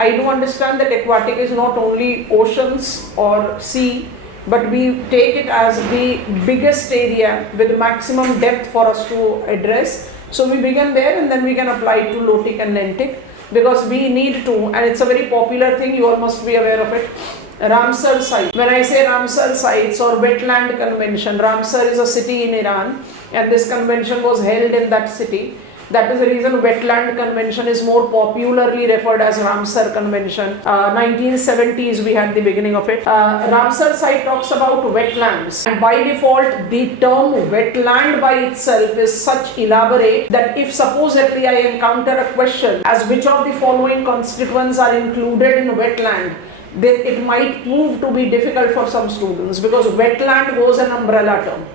I do understand that aquatic is not only oceans or sea, but we take it as the biggest area with maximum depth for us to address. So we begin there and then we can apply it to low-tech and lentic, because we need to, and it's a very popular thing, you all must be aware of it. Ramsar site. When I say Ramsar sites or wetland convention, Ramsar is a city in Iran and this convention was held in that city. That is the reason wetland convention is more popularly referred as Ramsar convention. 1970s we had the beginning of it. Ramsar site talks about wetlands, and by default the term wetland by itself is such elaborate that if supposedly I encounter a question as which of the following constituents are included in wetland, then it might prove to be difficult for some students, because wetland was an umbrella term.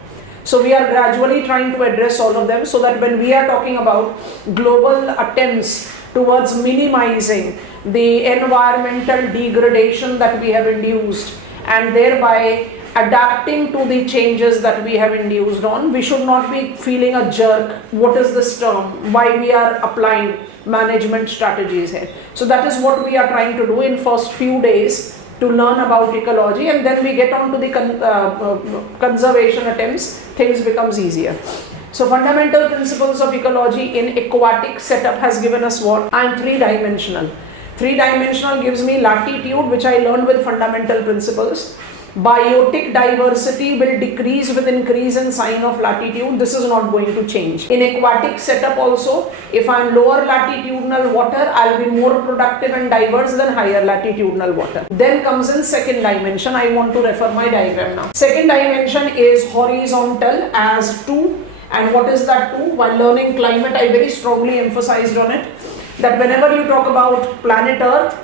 So we are gradually trying to address all of them, so that when we are talking about global attempts towards minimizing the environmental degradation that we have induced and thereby adapting to the changes that we have induced on, we should not be feeling a jerk. What is this term? Why we are applying management strategies here? So that is what we are trying to do in first few days, to learn about ecology, and then we get on to the conservation attempts, things becomes easier. So fundamental principles of ecology in aquatic setup has given us what? I am three-dimensional. Three-dimensional gives me latitude, which I learned with fundamental principles. Biotic diversity will decrease with increase in sign of latitude. This is not going to change. In aquatic setup also, if I am lower latitudinal water, I will be more productive and diverse than higher latitudinal water. Then comes in second dimension. I want to refer my diagram now. Second dimension is horizontal as 2. And what is that 2? While learning climate, I very strongly emphasized on it, that whenever you talk about planet Earth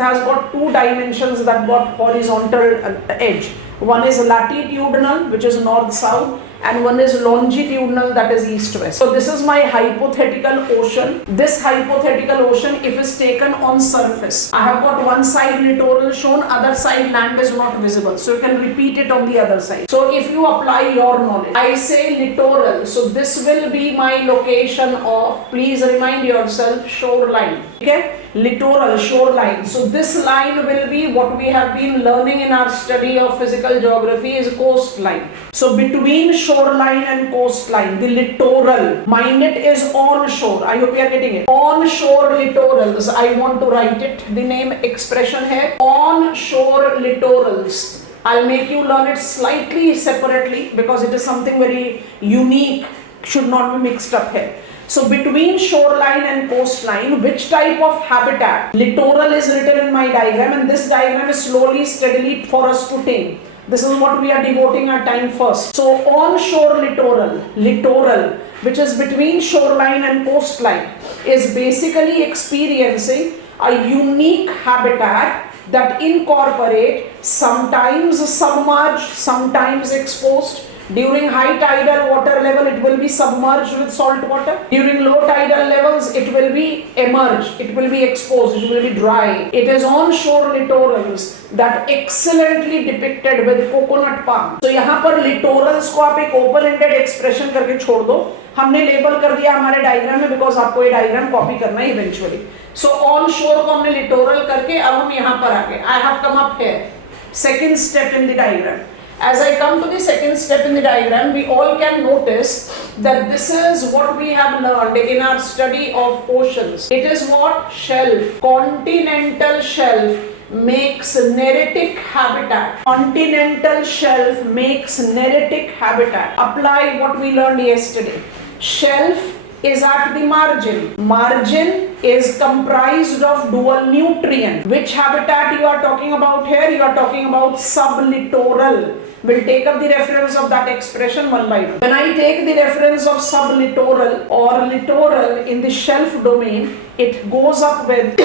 has got two dimensions that got horizontal edge. One is latitudinal, which is north-south, and one is longitudinal, that is east-west. So this is my hypothetical ocean. This hypothetical ocean, if is taken on surface, I have got one side littoral shown, other side land is not visible. So you can repeat it on the other side. So if you apply your knowledge, I say littoral, so this will be my location of, please remind yourself, shoreline. Okay? Littoral, shoreline. So this line will be what we have been learning in our study of physical geography is coastline. So between shoreline and coastline, the littoral, mind it is onshore. I hope you are getting it. Onshore littorals. I want to write it, the name expression here. Onshore littorals. I'll make you learn it slightly separately because it is something very unique, should not be mixed up here. So between shoreline and coastline, which type of habitat? Littoral is written in my diagram, and this diagram is slowly, steadily for us to take. This is what we are devoting our time first. So onshore littoral, which is between shoreline and coastline, is basically experiencing a unique habitat that incorporate sometimes submerged, sometimes exposed. During high tidal water level, it will be submerged with salt water. During low tidal levels, it will be emerged, it will be exposed, it will be dry. It is onshore littorals that excellently depicted with coconut palm. So यहाँ पर littorals को आप एक open-ended expression करके छोड़ दो. हमने label कर दिया हमारे डायग्राम में, बिकॉज आपको ये डायग्राम कॉपी करना है इवेंचुअली. सो ऑनशोर को हमने लिटोरल करके अब हम यहाँ पर आ गए. I have come up here. Second step in the diagram. As I come to the second step in the diagram, we all can notice that this is what we have learned in our study of oceans. It is what? Shelf. Continental shelf makes neritic habitat. Continental shelf makes neritic habitat. Apply what we learned yesterday. Shelf is at the margin. Margin is comprised of dual nutrient. Which habitat you are talking about here? You are talking about sublittoral. We'll take up the reference of that expression one by one. When I take the reference of sublittoral or littoral in the shelf domain, it goes up with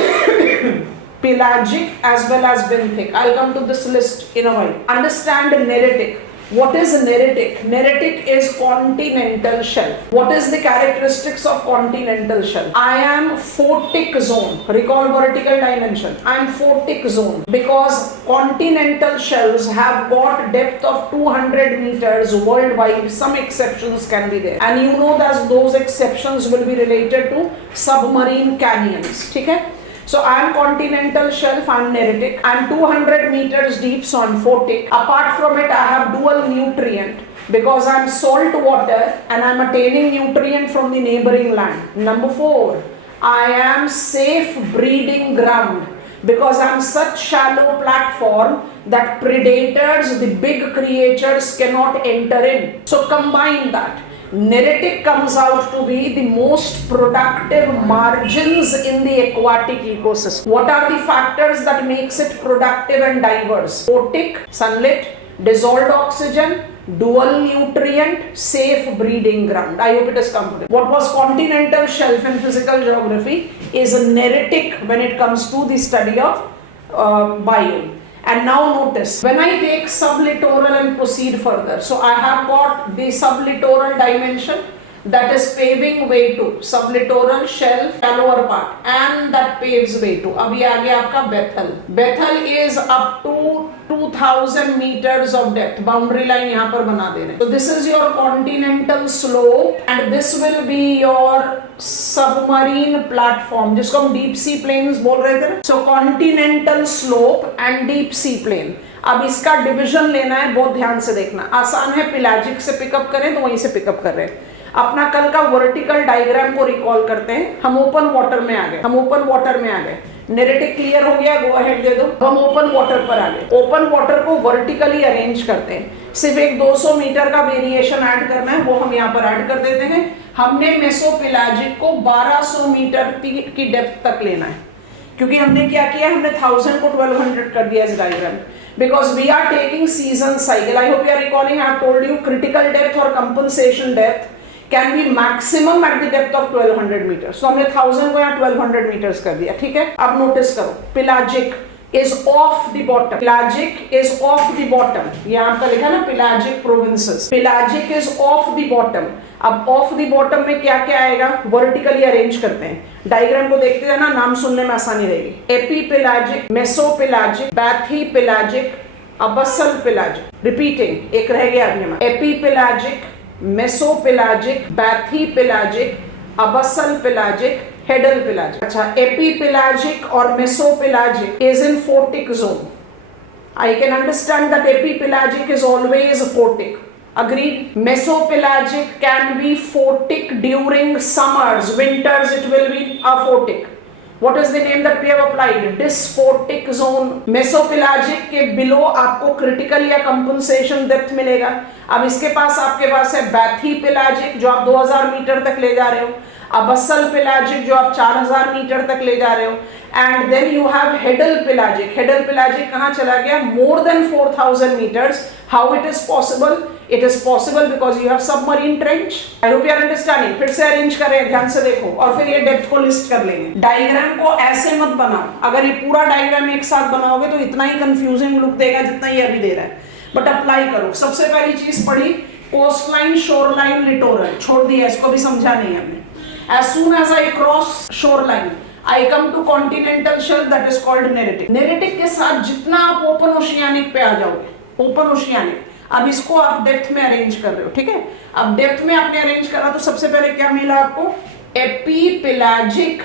pelagic as well as benthic. I'll come to this list in a while. Understand neritic. What is neritic? Neritic is continental shelf. What is the characteristics of continental shelf? I am photic zone. Recall vertical dimension. I am photic zone because continental shelves have got depth of 200 meters worldwide. Some exceptions can be there, and you know that those exceptions will be related to submarine canyons. ठीक है? So I am continental shelf, I am neritic. I am 200 meters deep, so I am photic. Apart from it, I have dual nutrient because I am salt water and I am attaining nutrient from the neighboring land. Number 4, I am safe breeding ground because I am such shallow platform that predators, the big creatures cannot enter in. So combine that. Neritic comes out to be the most productive margins in the aquatic ecosystem. What are the factors that makes it productive and diverse? Photic, sunlit, dissolved oxygen, dual nutrient, safe breeding ground. I hope it is comfortable. What was continental shelf in physical geography is a neritic when it comes to the study of biome. And now notice, when I take sublittoral and proceed further, so I have got the sublittoral dimension that is paving way to sublittoral shelf shallower part and that paves way to. अभी आ गया आपका Bethel. Bethel is up to 2000 meters of depth. Boundary line यहाँ पर बना दे रहे हैं. So this is your continental slope and this will be your submarine platform जिसको हम deep sea plains बोल रहे थे. So continental slope and deep sea plain. अब इसका डिविजन लेना है, बहुत ध्यान से देखना. आसान है, पेलाजिक से पिकअप करें तो वहीं से पिकअप कर रहे हैं. अपना कल का वर्टिकल डायग्राम को रिकॉल करते हैं. हम ओपन वाटर में आ गए. नेरेटिक क्लियर हो गया, गो अहेड दे दो. हम ओपन वाटर पर आ गए. ओपन वाटर को वर्टिकली अरेंज करते हैं. सिर्फ एक 200 मीटर का वेरिएशन ऐड करना है, वो हम यहाँ पर ऐड कर देते हैं. हमने मेसोपेलाजिक को 1200 मीटर की डेप्थ तक लेना है, क्योंकि हमने क्या किया, हमने 1000 को 1200 कर दिया इस diagram. Because we are taking season cycle. I hope you are recalling. I have told you critical depth or compensation depth can be maximum at the depth of 1200 meters. So हमने 1000 को यहाँ 1200 meters कर दिया. ठीक है. अब notice करो, pelagic is off the bottom. Pelagic is off the bottom. यहाँ पर लिखा ना pelagic provinces. Pelagic is off the bottom. अब off the bottom में क्या क्या आएगा, वर्टिकली अरेंज करते हैं. डायग्राम को देखते जाना, नाम सुनने में आसानी रहेगी. एपीपेलाजिक, mesopelagic, bathypelagic, abyssal pelagic. Repeating, एक रह गया अभी हमारा. Epipelagic, mesopelagic, bathypelagic, abyssal pelagic, hadal pelagic. अच्छा, एपीपेलाजिक और mesopelagic is in photic zone. I can understand that epipelagic is always photic. Agreed. Mesopelagic can be photic during summers. Winters it will be aphotic. What is the name that we have applied? Dysphotic zone. Mesopelagic के below आपको critical या compensation depth मिलेगा. अब इसके पास आपके पास है bathypelagic जो आप 2000 मीटर तक ले जा रहे हो. Abyssal pelagic जो आप 4000 मीटर तक ले जा रहे हो. And then you have Hedal pelagic. Hedal pelagic कहाँ चला गया? More than 4000 meters. How it is possible? It is possible because you have submarine trench. I hope you are understanding. फिर से अरेंज करें, ध्यान से देखो और फिर ये डेप्थ को लिस्ट कर लेंगे. डायग्राम को ऐसे मत बनाओ. अगर ये पूरा डायग्राम एक साथ बनाओगे तो इतना ही कंफ्यूजिंग लुक देगा जितना ये अभी दे रहा है. बट अप्लाई करो. सबसे पहली चीज पढ़ी, coast line, shore line, littoral. छोड़ दिया, इसको भी समझा नहीं हमने. As soon as I cross shoreline, I come to continental shelf that is called neritic. Neritic के साथ जितना आप ओपन ओशियानिक पे आ जाओगे, ओपन ओशियानिक, अब इसको आप डेप्थ में अरेंज कर रहे हो. ठीक है. अब डेप्थ में आपने अरेंज करा तो सबसे पहले क्या मिला आपको? एपीपेलाजिक.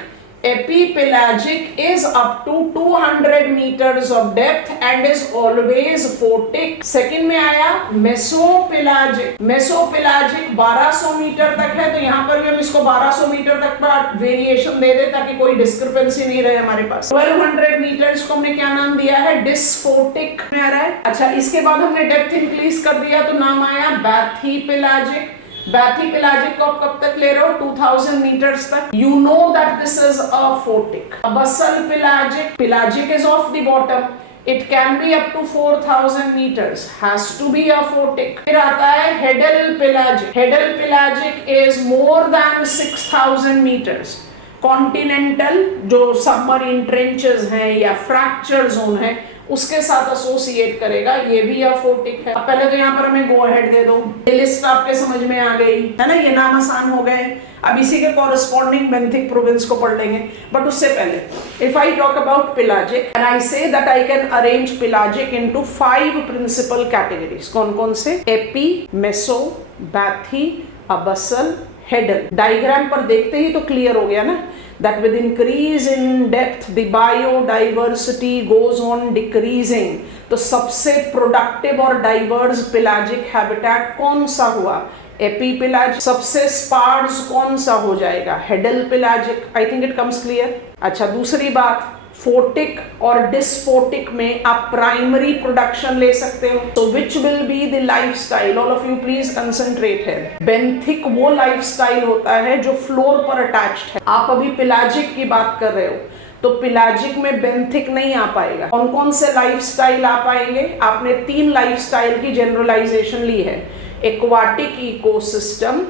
Epipelagic is up to 200 meters of depth and is always photic. Second में आया मेसोपेलाजिक. मेसोपेलाजिक 1200 मीटर तक है, तो यहाँ पर भी हम इसको 1200 मीटर तक का वेरिएशन दे दे ताकि कोई डिस्क्रिपेंसी नहीं रहे हमारे पास. 1200 मीटर इसको हमने क्या नाम दिया है? डिस्फोटिक में आ रहा है. अच्छा, इसके बाद हमने डेप्थ इंक्रीज कर दिया तो नाम आया बैथीपेलाजिक. बैथीपेलाजिक को आप कब तक ले रहे हो? 2000 meters तक. You know that this is a photic. Abyssal pelagic. Pelagic is off the bottom. It can be up to 4000 meters. Has to be a photic. फिर आता है Hedal pelagic. Hedal pelagic is more than 6000 meters. Continental जो submarine trenches हैं या fracture zone है उसके साथ associate करेगा, ये भी अफोटिक है. अब पहले तो यहाँ पर हमें गो अहेड दे दो. लिस्ट आपके समझ में आ गई है ना, ये नाम आसान हो गए. अब इसी के कॉरेस्पॉन्डिंग बेंथिक प्रोविंस को पढ़ लेंगे. बट उससे पहले if I talk about pelagic and I say that I can arrange pelagic into 5 principal categories. कौन कौन से? Epi, meso, bathy, abyssal, hadal. Diagram पर देखते ही तो क्लियर हो गया ना. that with increase in depth the biodiversity goes on decreasing. तो सबसे प्रोडक्टिव और डाइवर्स पेलाजिक हैबिटेट कौन सा हुआ? एपीपेलाजिक। सबसे स्पार्स कौन सा हो जाएगा? Hadal pelagic. I think it comes clear. अच्छा, दूसरी बात, फोटिक और डिस्फोटिक में आप प्राइमरी प्रोडक्शन ले सकते हो। तो which will be the lifestyle? All of you please concentrate है। बेंथिक वो लाइफस्टाइल होता है जो फ्लोर पर अटैच्ड है। आप अभी पेलाजिक की बात कर रहे हो, तो पेलाजिक में बेंथिक नहीं आ पाएगा। कौन कौन से लाइफस्टाइल आ पाएंगे? आपने 3 लाइफस्टाइल की जनरलाइजेशन ली है। Aquatic ecosystem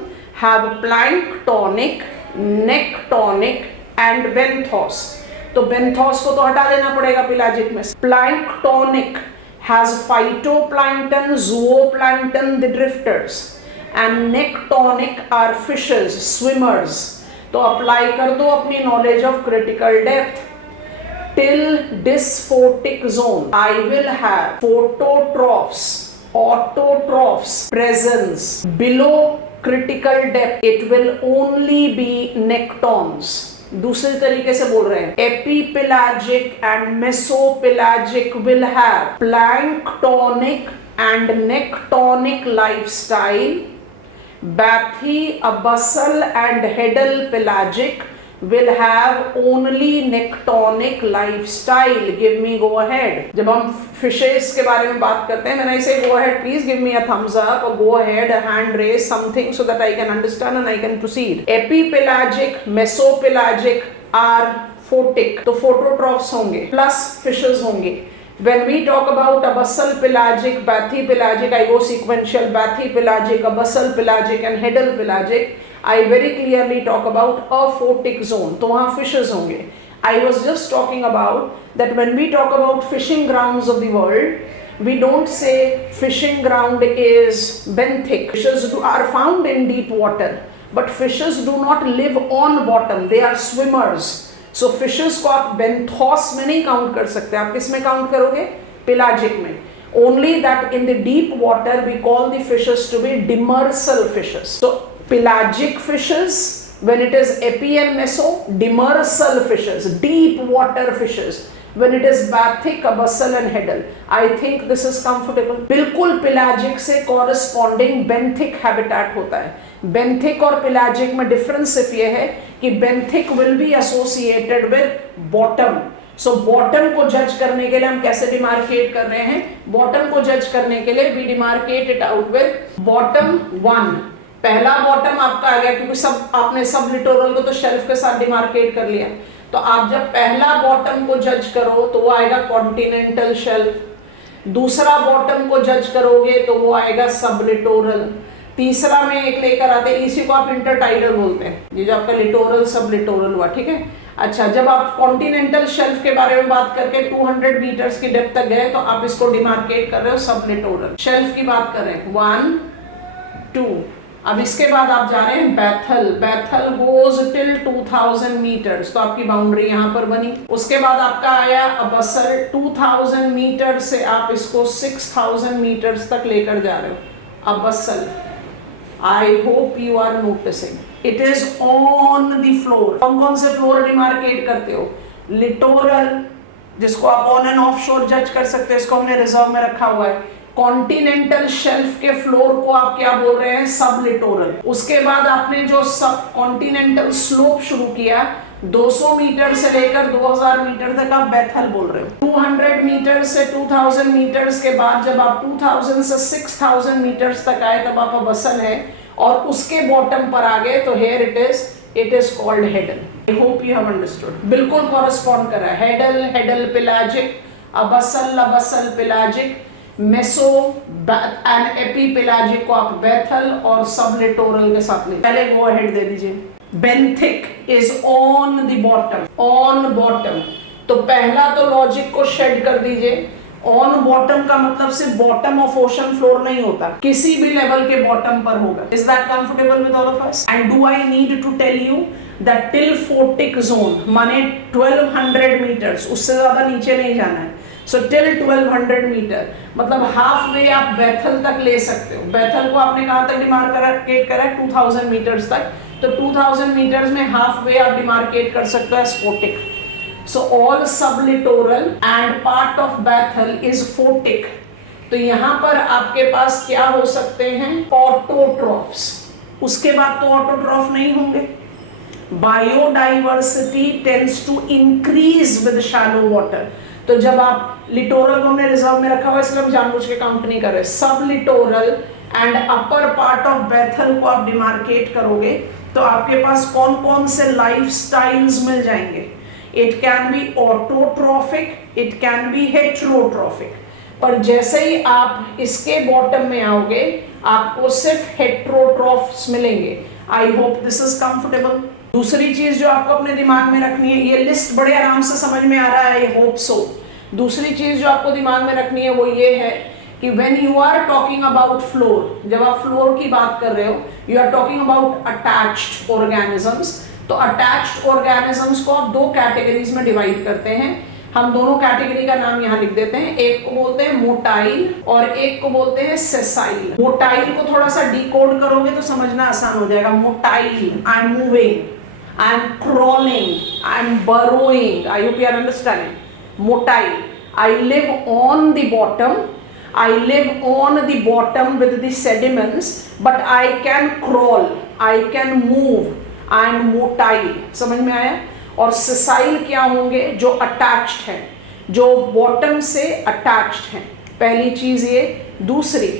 have planktonic, nektonic and benthos. तो बेंथोस को तो हटा देना पड़ेगा पेलाजिक में। Planktonic has phytoplankton, zooplankton, the drifters, and nektonic are fishes, swimmers. तो अप्लाई कर दो अपनी knowledge of critical depth. Till disphotic zone I will have phototrophs, autotrophs presence. Below critical depth it will only be nektons. दूसरे तरीके से बोल रहे हैं, epipelagic and mesopelagic will have planktonic and नेक्टोनिक lifestyle. Bathy, abyssal and heddal pelagic will have only nectonic lifestyle. Give me go ahead. जब हम fishes के बारे में बात करते हैं, when I say go ahead, please give me a thumbs up, or go ahead, a hand raise, something so that I can understand and I can proceed. Epipelagic, mesopelagic are photic, तो phototrophs होंगे, plus fishes होंगे. When we talk about abyssal pelagic, bathy pelagic, I go sequential, bathy pelagic, abyssal pelagic and heddal pelagic, I very clearly talk about a photic zone. तो वहाँ fishes होंगे. I was just talking about that when we talk about fishing grounds of the world, we don't say fishing ground is benthic. Fishes are found in deep water, but fishes do not live on bottom. They are swimmers. So fishes को आप benthos में नहीं count कर सकते। आप किस में count करोगे? पेलाजिक में। Only that in the deep water we call the fishes to be demersal fishes. तो pelagic fishes when it is epi and meso, demersal fishes, deep water fishes. When it is bathic, abyssal and heddal. I think this is comfortable. बिल्कुल pelagic से corresponding benthic habitat होता है। Benthic और pelagic में difference सिर्फ ये है कि benthic will be associated with bottom. So bottom को जज करने के लिए हम कैसे डिमार्केट कर रहे हैं? बॉटम को जज करने के लिए we demarcate it out with bottom 1। पहला बॉटम आपका आ गया, क्योंकि सब आपने सब लिटोरल को तो शेल्फ के साथ डिमार्केट कर लिया। तो आप जब पहला बॉटम को जज करो तो वो आएगा कॉन्टिनेंटल शेल्फ। दूसरा बॉटम को जज करोगे तो वो आएगा सब लिटोरल। तीसरा में एक लेकर आते हैं, इसी को आप इंटरटाइडल बोलते हैं, ये जो आपका लिटोरल सब लिटोरल हुआ, ठीक है। अच्छा, जब आप कॉन्टिनेंटल शेल्फ के बारे में बात करके 200 मीटर्स की डेप्थ तक गए तो आप इसको डिमार्केट कर रहे हो सब लिटोरल। शेल्फ की बात कर रहे हैं 1, 2। अब इसके बाद आप जा रहे हैं bathyal. Bathyal goes till 2000 metres, तो आपकी बाउंड्री यहाँ पर बनी। उसके बाद आपका आया अबसल, 2000 मीटर से आप इसको 6000 मीटर्स तक लेकर जा रहे हो। अबसल, I hope you are noticing. It is on the floor. कौन कौन से फ्लोर डिमार्केट करते हो? लिटोरल, जिसको आप ऑन एंड ऑफ शोर जज कर सकते हो, इसको हमने रिजर्व में रखा हुआ है। कॉन्टिनेंटल शेल्फ के फ्लोर को आप क्या बोल रहे हैं? सब लिटोरल। उसके बाद आपने जो सब कॉन्टिनेंटल स्लोप शुरू किया 200 मीटर से लेकर 2000 मीटर तक आप बैथल बोल रहे हो। 200 मीटर से 2000 मीटर्स के बाद जब आप 2000 से 6000 मीटर्स तक आए तब आप अबसल है, और उसके बॉटम पर आ गए तो here it is called hadal. I hope you have understood. बिल्कुल कॉरेस्पॉन्ड कर रहा है। Hadal, hadal pelagic, abyssal, abyssal pelagic, meso and epipelagic को आप बैथल और सब लिटोरल के साथ ले। पहले गो अहेड दे दीजिए। Benthic is on the bottom, on bottom. तो पहला तो लॉजिक को शेड कर दीजिए। ऑन बॉटम का मतलब सिर्फ बॉटम ऑफ ओशन फ्लोर नहीं होता, किसी भी लेवल के बॉटम पर होगा। Is that comfortable with all of us? And do I need to tell you that till photic zone माने 1200 मीटर्स, उससे ज्यादा नीचे नहीं जाना है। सो टिल 1200 मीटर मतलब हाफ वे आप बैथल तक ले सकते हो। बैथल को आपने कहां तक डिमार्केट करा है? 2000 मीटर्स तक। तो 2000 मीटर्स में हाफ वे आप डिमार्केट कर सकते हो as photic. So all sublittoral and part of Bethel is photic. तो यहाँ पर आपके पास क्या हो सकते हैं? ऑटोट्रॉफ्स. उसके बाद तो ऑटोट्रॉफ नहीं होंगे. Biodiversity tends to increase with shallow water. तो जब आप लिटोरल को हमने रिजर्व में रखा हुआ इसलिए हम जानबूझ के काउंट नहीं कर रहे. सब littoral and upper part of bathyal को आप डिमार्केट करोगे तो आपके पास कौन कौन से लाइफ स्टाइल्स मिल जाएंगे. It can be autotrophic, it can be heterotrophic. पर जैसे ही आप इसके बॉटम में आओगे आपको सिर्फ हेट्रोट्रॉफ्स मिलेंगे. I hope this is comfortable. दूसरी चीज जो आपको अपने दिमाग में रखनी है, ये लिस्ट बड़े आराम से समझ में आ रहा है, आई होप सो. दूसरी चीज जो आपको दिमाग में रखनी है वो ये है कि when you are talking about floor, जब आप फ्लोर की बात कर रहे हो, you are talking about attached organisms. तो अटैच्ड ऑर्गेनिजम्स को आप दो कैटेगरीज में डिवाइड करते हैं. हम दोनों कैटेगरी का नाम यहाँ लिख देते हैं. एक को बोलते हैं मोटाइल और एक को बोलते हैं सेसाइल. मोटाइल को थोड़ा सा डिकोड करोगे तो समझना आसान हो जाएगा. Motile, I am moving, I am crawling, I am burrowing. I hope you are understanding. Motile, I live on the bottom, I live on the bottom with the sediments, but I can crawl, I can move. I am motile. समझ में आया. और sessile क्या होंगे? जो attached हैं, जो bottom से attached हैं. पहली चीज ये. दूसरी,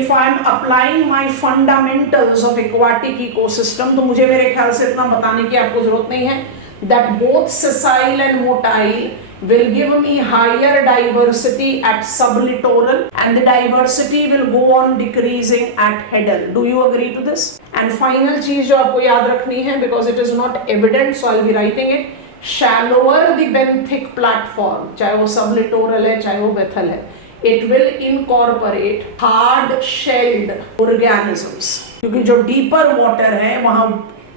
if I am applying my fundamentals of aquatic ecosystem, तो मुझे मेरे ख्याल से इतना बताने की आपको जरूरत नहीं है that both sessile and motile will give me higher diversity at sublittoral and the diversity will go on decreasing at heddle. Do you agree to this? And final चीज जो आपको याद रखनी है, because it is not evident, so I'll be writing it. Shallower the benthic platform, चाहे वो sublittoral है चाहे वो Bethel है, it will incorporate hard shelled organisms. क्योंकि जो deeper water है वहाँ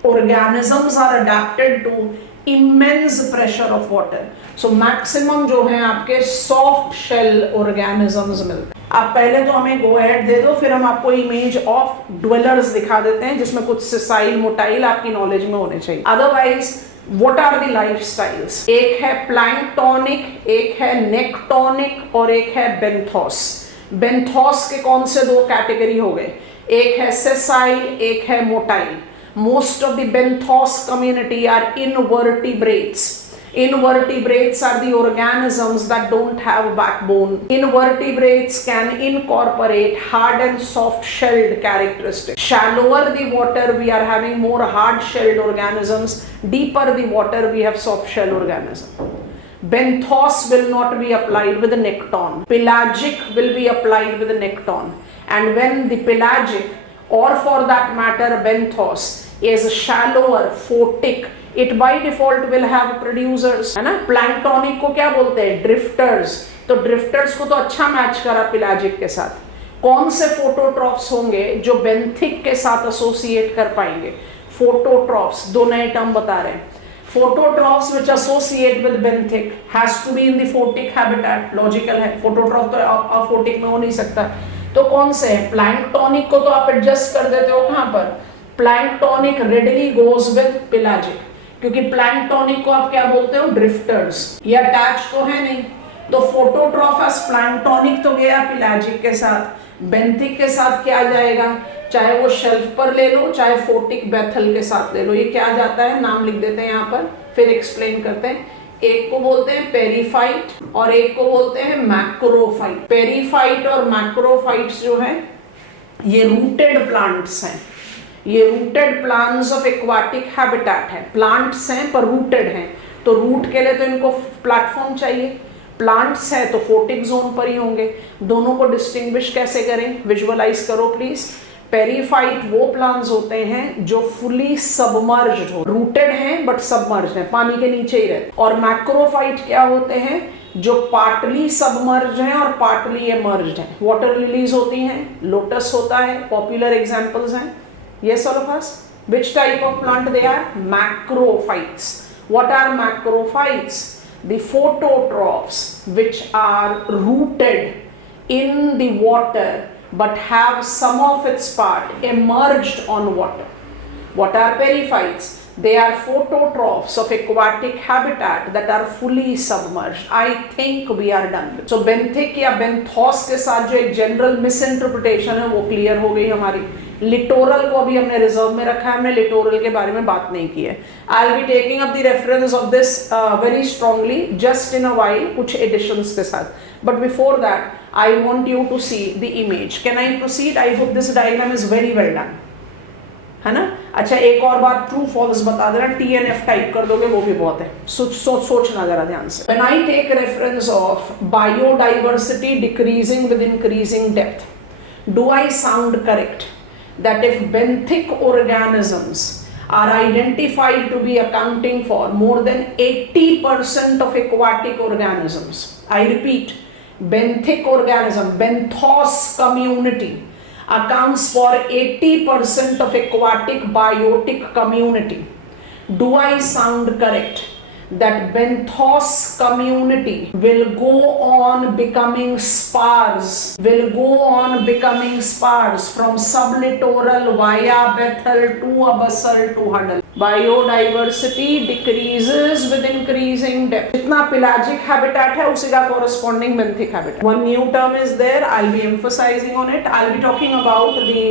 organisms are adapted to immense pressure of water. So maximum जो है आपके soft shell organisms मिलते हैं. आप पहले तो हमें go ahead दे दो, फिर हम आपको image of dwellers दिखा देते हैं जिसमें कुछ sessile मोटाइल आपकी knowledge में होने चाहिए. Otherwise, what are the lifestyles? एक है planktonic, एक है nectonic और एक है benthos. benthos के कौन से दो कैटेगरी हो गए? एक है sessile, एक है motile. Most of the benthos community are invertebrates. Invertebrates are the organisms that don't have backbone. Invertebrates can incorporate hard and soft shelled characteristics. Shallower the water, we are having more hard shelled organisms. Deeper the water, we have soft shell organisms. Benthos will not be applied with the necton. Pelagic will be applied with the necton. And when the pelagic, or for that matter benthos, is shallower, photic, it by default will have producers, है ना. Planktonic को क्या बोलते हैं? Drifters. तो drifters को तो अच्छा मैच करा पिलाजिक के साथ. कौन से फोटोट्रॉफ्स होंगे जो बेंथिक के साथ एसोसिएट कर पाएंगे? फोटोट्रॉफ्स. दो नए टर्म बता रहे हैं. Phototrophs which associate with benthic has to be in the photic habitat. Logical है. फोटोट्रॉफ तो अफोटिक में हो नहीं सकता. तो कौन से हैं? प्लैंक्टोनिक को तो आप एडजस्ट कर देते हो कहाँ पर? Planktonic readily goes with pelagic, क्योंकि प्लैंक्टोनिक को आप क्या बोलते हो? ड्रिफ्टर्स. ये अटैच तो है नहीं. तो फोटोट्रॉफ एज प्लैंक्टोनिक तो गया पेलाजिक के साथ. बेंथिक के साथ क्या जाएगा? चाहे वो शेल्फ पर ले लो चाहे फोटिक बेथल के साथ ले लो. ये क्या जाता है? नाम लिख देते हैं यहाँ पर, फिर एक्सप्लेन करते हैं. एक को बोलते हैं पेरीफाइट और एक को बोलते हैं मैक्रोफाइट. पेरीफाइट और मैक्रोफाइट्स जो है ये रूटेड प्लांट्स हैं. ये rooted plants of aquatic habitat है. प्लांट्स हैं पर रूटेड हैं, तो रूट के लिए तो इनको प्लेटफॉर्म चाहिए. प्लांट्स है तो फोटिक जोन पर ही होंगे. दोनों को डिस्टिंग्विश कैसे करें? विजुअलाइज करो प्लीज. पेरीफाइट वो प्लांट्स होते हैं जो फुली सबमर्ज्ड हो. रूटेड हैं बट सबमर्ज्ड हैं, पानी के नीचे ही रहते. और मैक्रोफाइट क्या होते हैं? जो पार्टली सबमर्ज्ड हैं और पार्टली इमर्ज्ड हैं. वाटर लिलीज होती हैं, लोटस होता है, पॉपुलर एग्जांपल्स हैं. Yes, all of us. Which type of plant they are? Macrophytes. What are macrophytes? The phototrophs which are rooted in the water but have some of its part emerged on water. What are periphytes? They are phototrophs of aquatic habitat that are fully submerged. I think we are done. So benthic या benthos के साथ जो एक general misinterpretation है वो clear हो गई हमारी. लिटोरल को अभी हमने रिजर्व में रखा है, हमने लिटोरल के बारे में बात नहीं की है. I will be taking up the reference of this very strongly just in a while, कुछ एडिशंस के साथ. But before that I want you to see the image. Can I proceed? I hope this diagram is very well done, है ना. अच्छा, एक और बात true false बता देना, TNF टाइप कर दोगे वो भी बहुत है. सोचना जरा ध्यान से. When I take reference of biodiversity decreasing with increasing depth, do I sound correct that if benthic organisms are identified to be accounting for more than 80% of aquatic organisms? I repeat, benthic organism, benthos community accounts for 80% of aquatic biotic community. Do I sound correct that benthos community will go on becoming sparse, from sublittoral via Bethel to abyssal to Huddle? Biodiversity decreases with increasing depth. जितना pelagic habitat है उसी का corresponding benthic habitat. One new term is there, I'll be emphasizing on it. I'll be talking about the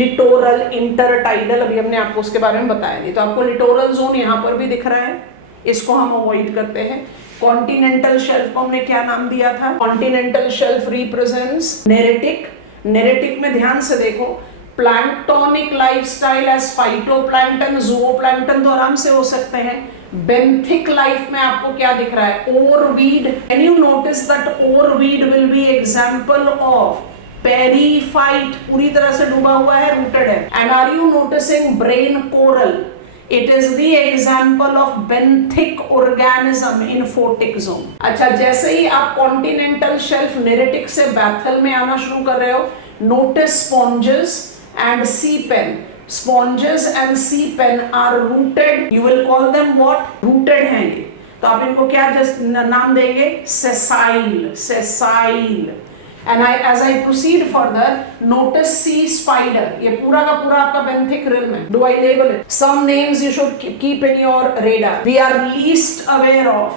littoral intertidal. अभी हमने आपको उसके बारे में बताया नहीं, तो आपको littoral zone यहाँ पर भी दिख रहा है, इसको हम अवॉइड करते हैं. कॉन्टिनेंटल शेल्फ को हमने क्या नाम दिया था? Continental shelf represents neritic. Neritic में ध्यान से देखो, प्लैंक्टोनिक लाइफस्टाइल एज फाइटोप्लैंक्टन, ज़ूओप्लैंक्टन तो आराम से हो सकते हैं. बेंथिक लाइफ में आपको क्या दिख रहा है? Oarweed. Can you notice that oarweed will be example of periphyte, पूरी तरह से डूबा हुआ है, रूटेड है. And are you noticing brain coral? It is the example of benthic organism in photic zone. अच्छा, जैसे ही आप continental shelf नेरेटिक से बैथल में आना शुरू कर रहे हो, notice sponges and sea pen. Sponges and sea pen are rooted. You will call them what? Rooted हैं ये. तो आप इनको क्या नाम देंगे? Sessile. And as I proceed further, notice sea spider. ये पूरा का पूरा आपका benthic realm है. Do I label it? Some names you should keep in your radar. We are least aware of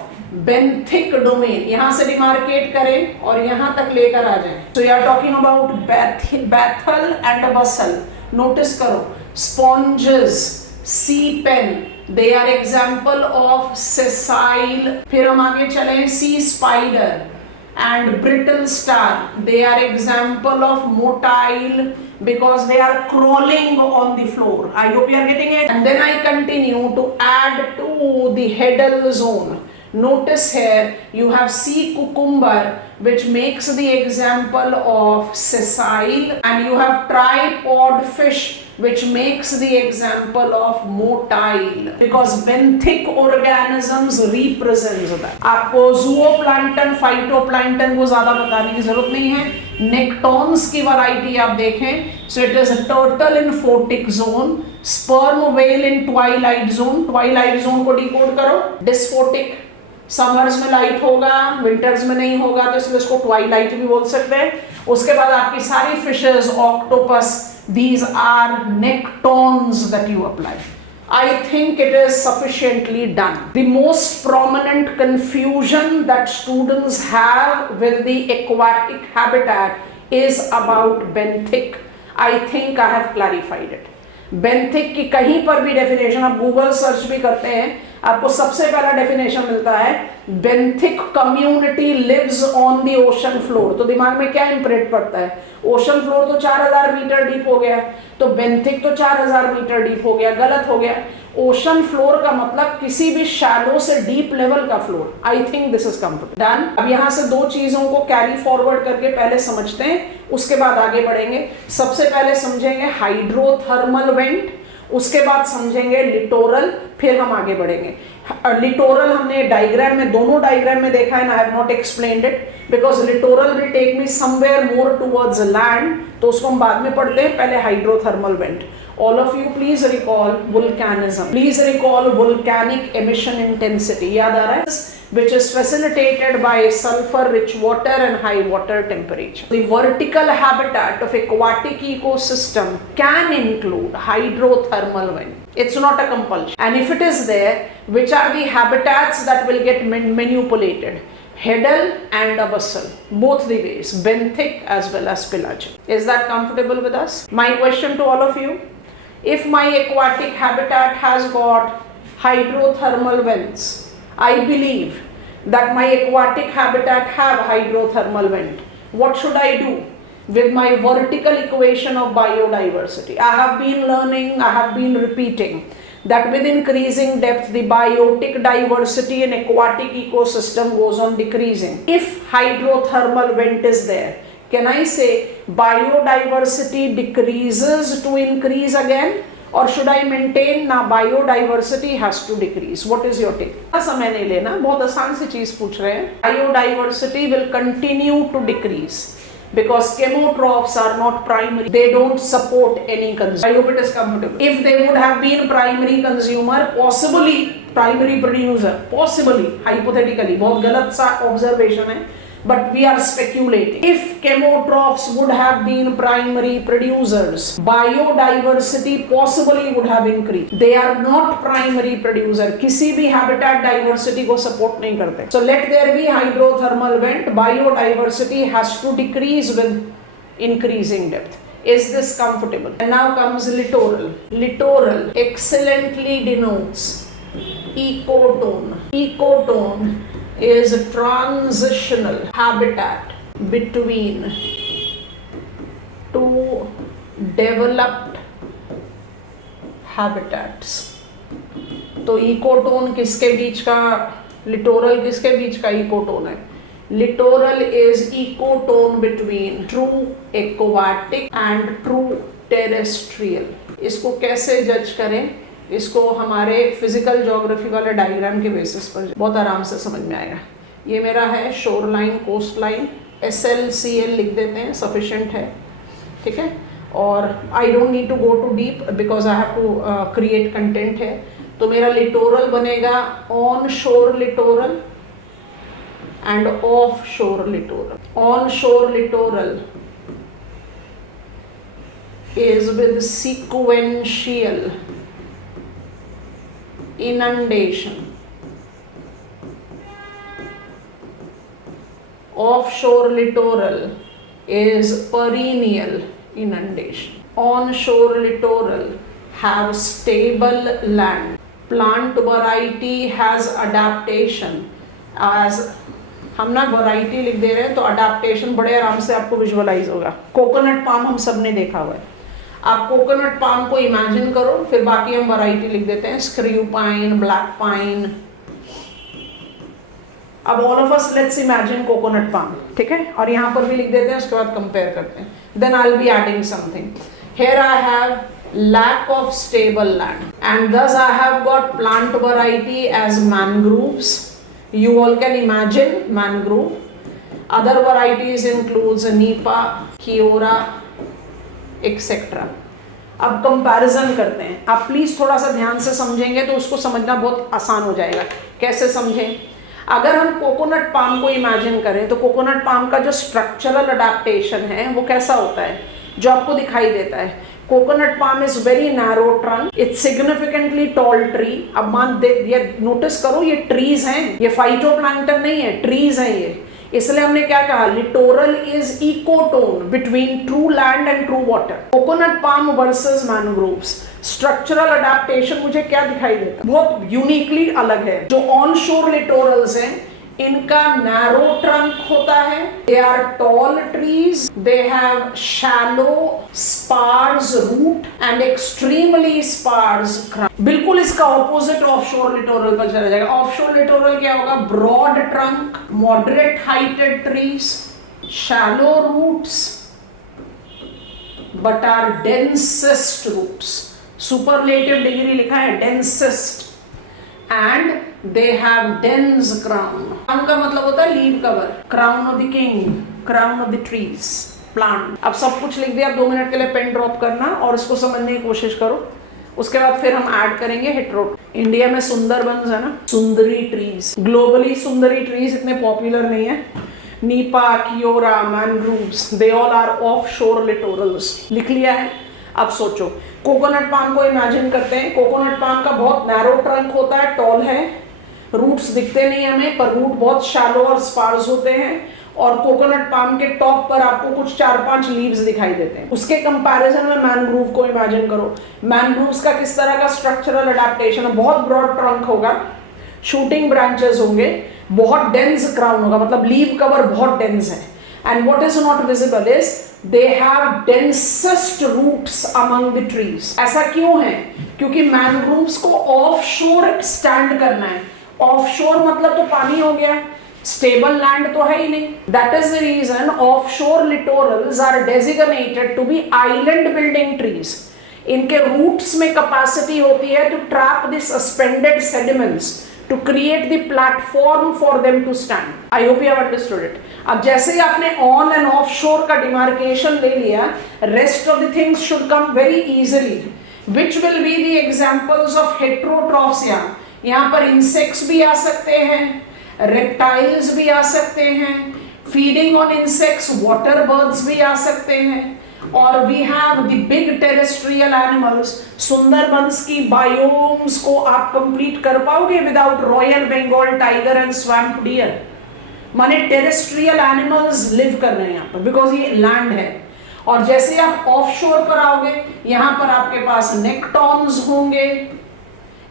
benthic domain. यहाँ से demarcate करें और यहाँ तक लेकर आ जाएं. So we are talking about Bethel and abyssal. Notice करो, sponges, sea pen, they are example of sessile. फिर हम आगे चलें, sea spider and brittle star, they are example of motile because they are crawling on the floor. I hope you are getting it. And then I continue to add to the heddle zone. Notice here you have sea cucumber which makes the example of sessile, and you have tripod fish which makes the example of motile, because benthic organisms represents that. आपको zooplankton, phytoplankton को ज्यादा बताने की जरूरत नहीं है. नेक्टॉन्स की variety आप देखें, so it is a turtle in photic zone, sperm whale in twilight zone. twilight zone को डिकोड करो, dysphotic. समर्स में लाइट होगा, विंटर्स में नहीं होगा, तो इसलिए इसको ट्वाइलाइट भी बोल सकते हैं. उसके बाद आपकी सारी fishes, octopus, these are nectons that you apply. I think it is sufficiently done. The most prominent confusion that students have with the aquatic habitat is about benthic. I think I have clarified it. Benthic की कहीं पर भी definition, आप Google search भी करते हैं, आपको सबसे पहला डेफिनेशन मिलता है benthic community lives on the ocean floor. तो दिमाग में क्या इंप्रेट पड़ता है? ओशन फ्लोर तो 4000 मीटर डीप हो गया, तो बेंथिक तो 4000 मीटर डीप हो गया. गलत हो गया. ओशन फ्लोर का मतलब किसी भी शैलो से डीप लेवल का floor. I think this is comfortable. Done. अब यहाँ से दो चीजों को कैरी फॉरवर्ड करके पहले समझते हैं, उसके बाद आगे बढ़ेंगे. सबसे पहले समझेंगे हाइड्रोथर्मल वेंट, उसके बाद समझेंगे लिटोरल, फिर हम आगे बढ़ेंगे. लिटोरल हमने डायग्राम में, दोनों डायग्राम में देखा है, I have not explained it because littoral will take me somewhere more towards land, तो उसको हम बाद में पढ़ते हैं. पहले hydrothermal vent. All of you please recall volcanism. Please recall volcanic emission intensity. याद आ रहा है? which is facilitated by sulfur-rich water and high water temperature. The vertical habitat of aquatic ecosystem can include hydrothermal vent. It's not a compulsion. And if it is there, which are the habitats that will get manipulated? Heddal and abyssal, both the ways, benthic as well as pelagic. Is that comfortable with us? My question to all of you, if my aquatic habitat has got hydrothermal vents, I believe that my aquatic habitat have hydrothermal vent. What should I do with my vertical equation of biodiversity? I have been learning, I have been repeating that with increasing depth, the biotic diversity in aquatic ecosystem goes on decreasing. If hydrothermal vent is there, can I say biodiversity decreases to increase again? Or should I maintain ना biodiversity has to decrease? What is your take? समय नहीं लेना, बहुत आसान सी चीज पूछ रहे हैं. Biodiversity will continue to decrease because chemotrophs are not primary. They don't support any consumer. I hope it is comfortable. If they would have been primary consumer, possibly primary producer, possibly, hypothetically, बहुत गलत सा observation है. But we are speculating. If chemotrophs would have been primary producers, biodiversity possibly would have increased. They are not primary producer. किसी भी habitat diversity को support नहीं करते. So let there be hydrothermal vent. Biodiversity has to decrease with increasing depth. Is this comfortable? And now comes littoral. Littoral excellently denotes ecotone. Ecotone is a transitional habitat between two developed habitats. तो ecotone किसके बीच का, littoral किसके बीच का ecotone है? Littoral is ecotone between true aquatic and true terrestrial. इसको कैसे जज करें? इसको हमारे फिजिकल ज्योग्राफी वाले डायग्राम के बेसिस पर बहुत आराम से समझ में आएगा. ये मेरा है shore line, coast line, SLCL लिख देते हैं, सफिशिएंट है, ठीक है. और I don't need to go too deep because I have to create content है. तो मेरा लिटोरल बनेगा on shore littoral and off shore littoral. On shore littoral is with sequential inundation. Offshore littoral is perennial inundation. Onshore littoral have stable land. Plant variety has adaptation. As हम ना variety लिख दे रहे हैं तो adaptation बड़े आराम से आपको विजुअलाइज होगा. कोकोनट पाम हम सब ने देखा हुआ है. आप कोकोनट पाम को इमेजिन करो, फिर बाकी हम वैरायटी लिख देते हैं, स्क्रू पाइन, ब्लैक पाइन. अब all of us let's imagine coconut palm, ठीक है, और यहाँ पर भी लिख देते हैं, उसके बाद कंपेयर करते हैं. Then I will be adding something. Here I have lack of stable land and thus I have got plant variety as mangroves. You all can imagine mangrove. Other varieties includes nipa, kiora, etc. अब comparison करते हैं. आप please थोड़ा सा ध्यान से समझेंगे तो उसको समझना बहुत आसान हो जाएगा. कैसे समझें? अगर हम कोकोनट पाम को इमेजिन करें तो कोकोनट पाम का जो स्ट्रक्चरल अडेप्टेशन है वो कैसा होता है, जो आपको दिखाई देता है. Coconut palm is very narrow trunk, it's significantly tall tree. अब ये नोटिस करो, ये ट्रीज हैं, ये फाइटोप्लैंक्टन नहीं है, ट्रीज हैं ये. इसलिए हमने क्या कहा, littoral is ecotone between true land and true water. Coconut palm versus mangroves, structural adaptation मुझे क्या दिखाई देता है, बहुत यूनिकली अलग है. जो ऑन शोर लिटोरल्स हैं इनका नैरो ट्रंक होता है, they are tall trees, they have shallow sparse root and extremely sparse ground. बिल्कुल इसका ऑपोजिट ऑफशोर लिटोरल पर चला जाएगा. ऑफशोर लिटोरल क्या होगा, broad trunk, moderate heighted trees, shallow roots but are densest roots. Superlative degree लिखा है, densest, and they have dense crown. crown का मतलब होता है leave cover, crown of the king, crown of the trees, plant. अब सब कुछ लिख दिया. आप 2 मिनट के लिए पेन ड्रॉप करना और इसको समझने की कोशिश करो. उसके बाद फिर हम ऐड करेंगे हेटेरो. इंडिया में सुंदरबंस है ना, sundari trees, globally sundari trees इतने पॉपुलर नहीं है। Nipa, keora, mangroves, they all are off shore littorals. लिख लिया है। अब सोचो, कोकोनट पाम को इमेजिन करते हैं। कोकोनट पाम का बहुत नैरो ट्रंक होता है, टॉल है, रूट्स दिखते नहीं हमें, पर रूट बहुत शैलो और स्पार्स होते हैं, और कोकोनट पाम के टॉप पर आपको कुछ 4-5 लीव्स दिखाई देते हैं। उसके कंपैरिजन में मैनग्रूव को इमेजिन करो। मैनग्रूव्स का किस तरह का स्ट्रक्चरल अडेप्टेशन है, बहुत ब्रॉड ट्रंक होगा, शूटिंग ब्रांचेस होंगे, बहुत डेंस क्राउन होगा, मतलब लीव कवर बहुत डेंस है। And what is not visible is they have densest roots among the trees. ऐसा क्यों है? क्योंकि मैनग्रूव्स को ऑफ शोर स्टैंड करना है। ऑफ शोर मतलब तो पानी हो गया, स्टेबल लैंड तो है ही नहीं। That is the reason of shore littorals are designated to be island building trees. इनके रूट्स में कैपेसिटी होती है to trap the suspended sediments to create the platform for them to stand. I hope you have understood it. अब जैसे ही आपने on and off shore का demarcation ले लिया, rest of the things should come very easily. Which will be the examples of heterotrophs? यहाँ पर insects भी आ सकते हैं, reptiles भी आ सकते हैं, feeding on insects, water birds भी आ सकते हैं, और we have the big terrestrial animals. Sundarbans की बायोम्स को आप कंप्लीट कर पाओगे without royal Bengal tiger and swamp deer? माने टेरेस्ट्रियल एनिमल्स लिव कर रहे हैं यहाँ पर, बिकॉज ये लैंड है। और जैसे आप ऑफ शोर पर आओगे, यहाँ पर आपके पास नेक्टॉन्स होंगे,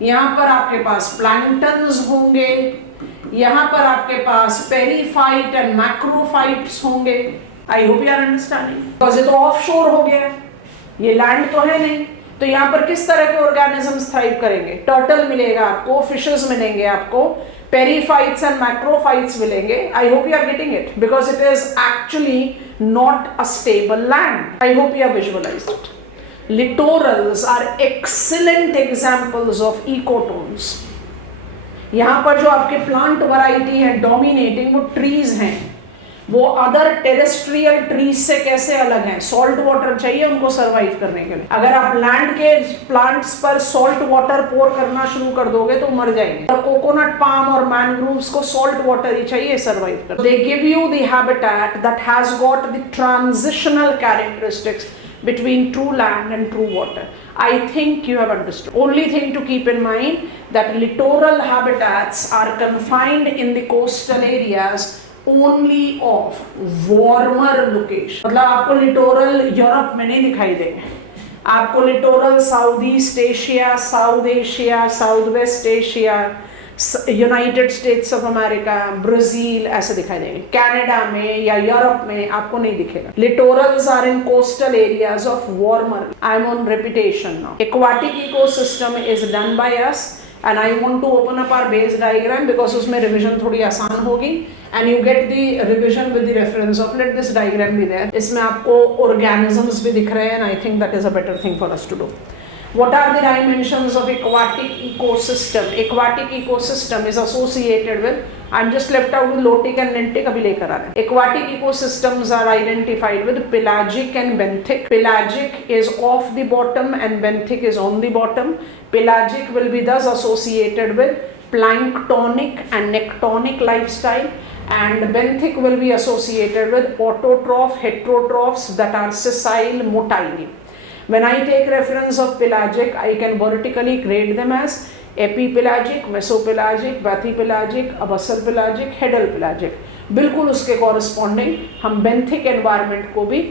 यहाँ पर आपके पास प्लैंक्टन्स होंगे, यहाँ पर आपके पास पेरीफाइट एंड मैक्रोफाइट्स होंगे। I hope you are understanding. Because ये तो ऑफ शोर हो गया, ये लैंड तो है नहीं। तो यहाँ पर किस तरह के ऑर्गेनिजम्स थ्राइव करेंगे? टर्टल मिलेगा आपको, फिशेस मिलेंगे आपको, पेरीफाइट्स एंड मैक्रोफाइट्स मिलेंगे। I hope you are getting it, because it is actually not a stable land. I hope you are visualized it. Littorals are excellent examples of ecotones. यहाँ पर जो आपके प्लांट वैरायटी है dominating, वो trees हैं। वो other terrestrial trees से कैसे अलग हैं? सॉल्ट वाटर चाहिए उनको सरवाइव करने के लिए। अगर आप लैंड के प्लांट्स पर सॉल्ट वाटर पोर करना शुरू कर दोगे तो मर जाएंगे। और कोकोनट पाम और मैनग्रूव्स को सॉल्ट वाटर ही चाहिए सरवाइव कर। They give you the habitat that has got the transitional characteristics between true land and true water. I think you have understood. Only thing to keep in mind that littoral habitats are confined in the coastal areas only of warmer location. मतलब आपको littoral Europe में नहीं दिखाई देंगे, आपको littoral south east Asia, south Asia, south west Asia, United states of America, Brazil ऐसे दिखाई देंगे। कनाडा में या यूरोप में आपको नहीं दिखेगा। Littorals are in coastal areas of warmer. I am on repetition now. Aquatic ecosystem is done by us and I want to open up our base diagram because उसमें revision थोड़ी आसान होगी and you get the revision with the reference of let this diagram be there. इसमें आपको organisms भी दिख रहे हैं and I think that is a better thing for us to do. What are the dimensions of aquatic ecosystem? Aquatic ecosystem is associated with, I'm just left out with lotic and lentic, अभी लेकर आ रहे हैं। Aquatic ecosystems are identified with pelagic and benthic. Pelagic is off the bottom and benthic is on the bottom. Pelagic will be thus associated with planktonic and nectonic lifestyle, and benthic will be associated with autotroph, heterotrophs that are sessile, motile. When I take reference of pelagic, I can vertically grade them as epipelagic, mesopelagic, bathypelagic, abyssal pelagic, hedal pelagic. बिल्कुल उसके corresponding हम benthic environment को भी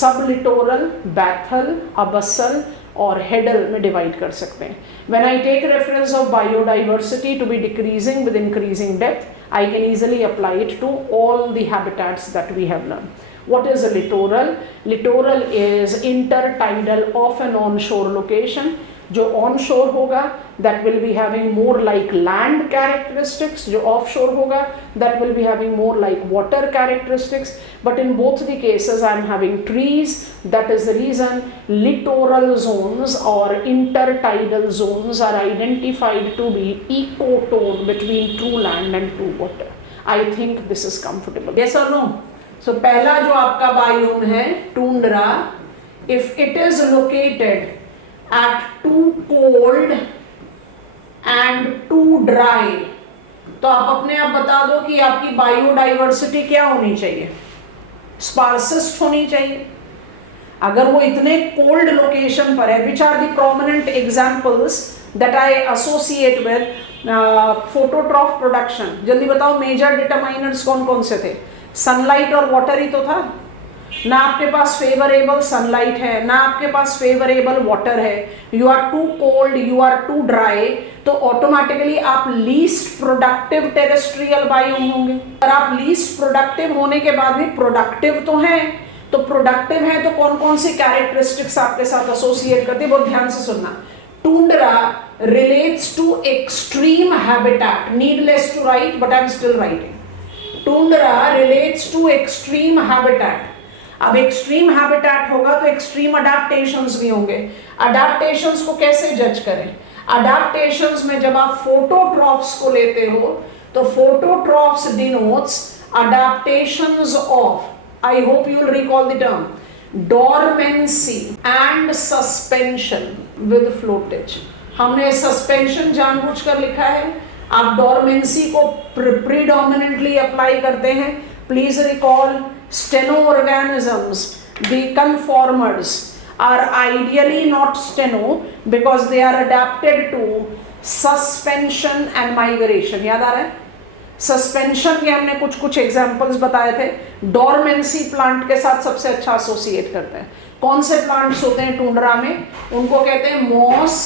सब littoral, bathal, abyssal और hedal में divide कर सकते हैं. When I take reference of biodiversity to be decreasing with increasing depth, I can easily apply it to all the habitats that we have learned. What is a littoral? Littoral is intertidal off and onshore location. जो onshore होगा that will be having more like land characteristics. जो offshore होगा that will be having more like water characteristics. But in both the cases I am having trees. That is the reason littoral zones or intertidal zones are identified to be ecotone between true land and true water. I think this is comfortable. Yes or no? So पहला जो आपका biome है tundra, if it is located at too cold and too dry. तो आप अपने आप बता दो कि आपकी बायोडाइवर्सिटी क्या होनी चाहिए, स्पार्सिस्ट होनी चाहिए। अगर वो इतने कोल्ड लोकेशन पर है, which are the prominent examples that I associate with phototroph production, जल्दी बताओ मेजर डिटरमाइनर्स कौन कौन से थे? सनलाइट और वाटर ही तो था ना। आपके पास फेवरेबल सनलाइट है ना आपके पास फेवरेबल वाटर है, you are too cold, you are too dry, तो ऑटोमेटिकली आप लीस्ट प्रोडक्टिव टेरेस्ट्रियल बायोम होंगे। और आप लीस्ट प्रोडक्टिव होने के बाद भी प्रोडक्टिव तो हैं, तो प्रोडक्टिव है तो कौन कौन सी कैरेक्टरिस्टिक्स आपके साथ एसोसिएट करते हैं, बहुत ध्यान से सुनना। Tundra relates to extreme habitat, needless to write but I am still writing. Tundra relates to extreme habitat. अब एक्सट्रीम हैबिटेट होगा तो एक्सट्रीम अडेप्टेशंस भी होंगे। अडेप्टेशंस को कैसे जज करें? अडेप्टेशंस में जब आप फोटोट्रॉफ्स को लेते हो तो phototrophs denotes adaptations of, I hope you will recall the term, dormancy and suspension with floatage। हमने सस्पेंशन जानबूझकर लिखा है, आप डोरमेंसी को प्रीडोमिनेंटली अप्लाई करते हैं। Please recall steno organisms, the conformers are ideally not steno because they are adapted to suspension and migration। याद आ रहा है? सस्पेंशन के हमने कुछ कुछ एग्जांपल्स बताए थे। डोरमेंसी प्लांट के साथ सबसे अच्छा एसोसिएट करते हैं। कौन से प्लांट्स होते हैं टुंड्रा में? उनको कहते हैं moss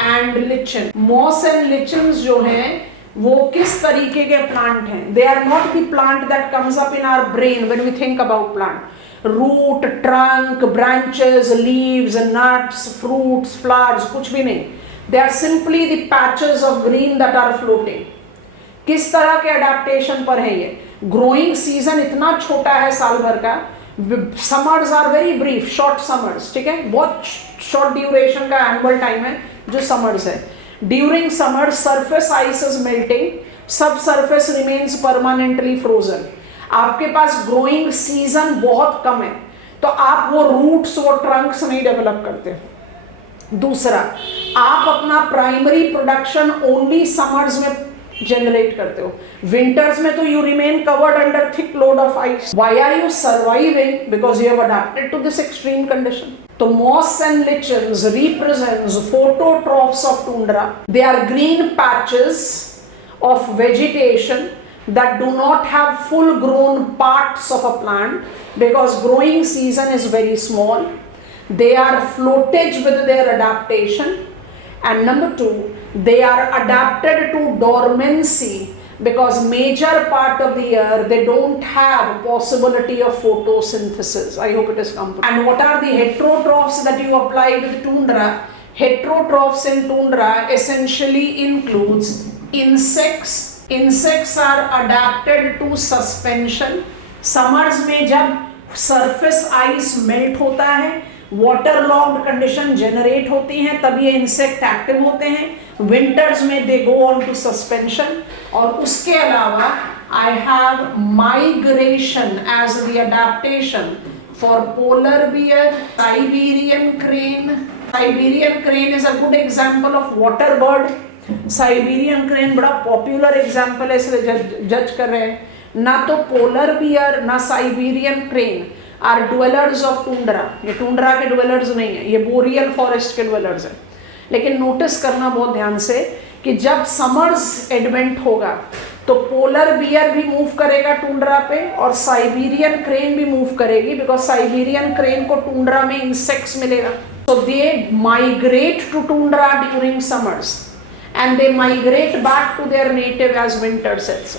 and lichen. Moss and lichen जो हैं वो किस तरीके के प्लांट हैं? They are not the plant that comes up in our brain when we think about plant. Root, trunk, branches, leaves, nuts, fruits, flowers, कुछ भी नहीं। They are simply the patches of green that are floating. किस तरह के adaptation पर है ये? Growing season इतना छोटा है साल भर का, summers are very brief, short summers, ठीक है, बहुत शॉर्ट ड्यूरेशन का एनुअल टाइम है जो समर्स है। During summer surface ice is melting, subsurface remains permanently frozen. आपके पास ग्रोइंग सीजन बहुत कम है तो आप वो रूट्स, वो ट्रंक्स नहीं डेवलप करते। दूसरा, आप अपना प्राइमरी प्रोडक्शन ओनली समर्स में जनरेट करते हो। विंटर्स में तो you remain covered under thick load of ice. Why are you surviving? Because you have adapted to this extreme condition. तो moss and lichens represents phototrophs of tundra. They are green patches of vegetation that do not have full grown parts of a plant because growing season is very small. They are floatage with their adaptation. And number two, they are adapted to dormancy because major part of the year they don't have possibility of photosynthesis. I hope it is comfortable. And what are the heterotrophs that you apply to the tundra? Heterotrophs in tundra essentially includes insects. Insects are adapted to suspension. Summers में जब surface ice melt होता है, water locked condition generate होती हैं, तब ये insect active होते हैं। विंटर्स में they go on to suspension. और उसके अलावा I have migration as the adaptation for polar bear, Siberian crane. Siberian crane is a good example of water bird. Siberian crane बड़ा पॉपुलर एग्जांपल है, इसलिए जज कर रहे हैं। ना तो पोलर बियर ना Siberian crane are dwellers of tundra. ये टुंड्रा के ड्वेलर्स नहीं है, ये बोरियल फॉरेस्ट के ड्वेलर्स हैं। लेकिन नोटिस करना बहुत ध्यान से कि जब समर्स एडवेंट होगा तो पोलर बियर भी मूव करेगा टुंड्रा पे और साइबेरियन क्रेन भी मूव करेगी, बिकॉज साइबेरियन क्रेन को टुंड्रा में इंसेक्ट्स मिलेगा। So they migrate to tundra during summers and they migrate back to their native as winter sets.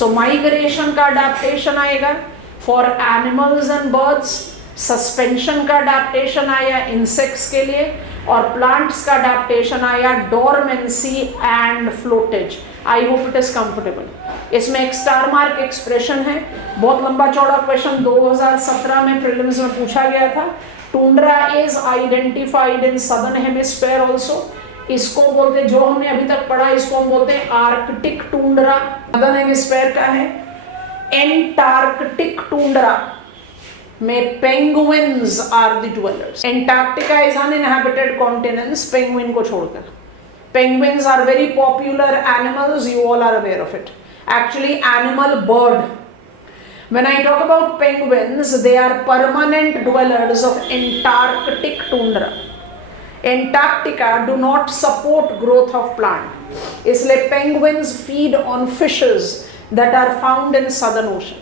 So migration का adaptation आएगा for animals and birds, suspension का adaptation आया insects के लिए, और plants का adaptation आया dormancy and floatage. I hope it is comfortable. इसमें एक स्टार मार्क एक्सप्रेशन है, बहुत लंबा चौड़ा क्वेश्चन 2017 में प्रीलिम्स में पूछा गया था। Tundra is identified in southern hemisphere also. इसको बोलते, जो हमने अभी तक पढ़ा, इसको हम बोलते हैं आर्कटिक टुंड्रा, सदर्न हेमिस्फीयर का है। एंटार्कटिक टुंड्रा में penguins are the dwellers. Antarctica is uninhabited continent penguin को छोड़कर। Penguins are very popular animals, you all are aware of it. Actually, animal bird. When I talk about penguins, they are permanent dwellers of Antarctic tundra. Antarctica do not support growth of plant. इसलिए penguins feed on fishes that are found in southern ocean.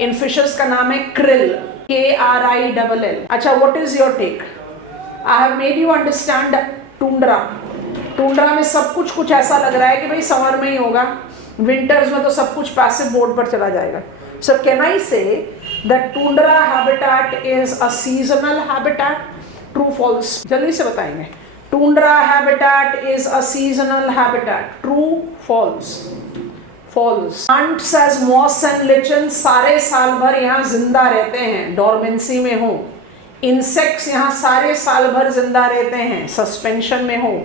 In fishes का नाम है krill, Krill. अच्छा, what is your take? I have made you understand tundra. Tundra में सब कुछ ऐसा लग रहा है कि भाई समर में ही होगा, विंटर्स में तो सब कुछ पैसिव मोड पर चला जाएगा. सो can I say that tundra habitat is a seasonal habitat? True false? जल्दी से बताएंगे. Tundra habitat is a seasonal habitat. True false? False. Plants as moss and lichen सारे साल भर यहाँ जिंदा रहते हैं, डोरमेंसी में हो. इंसेक्ट्स यहाँ सारे साल भर जिंदा रहते हैं, सस्पेंशन में हो.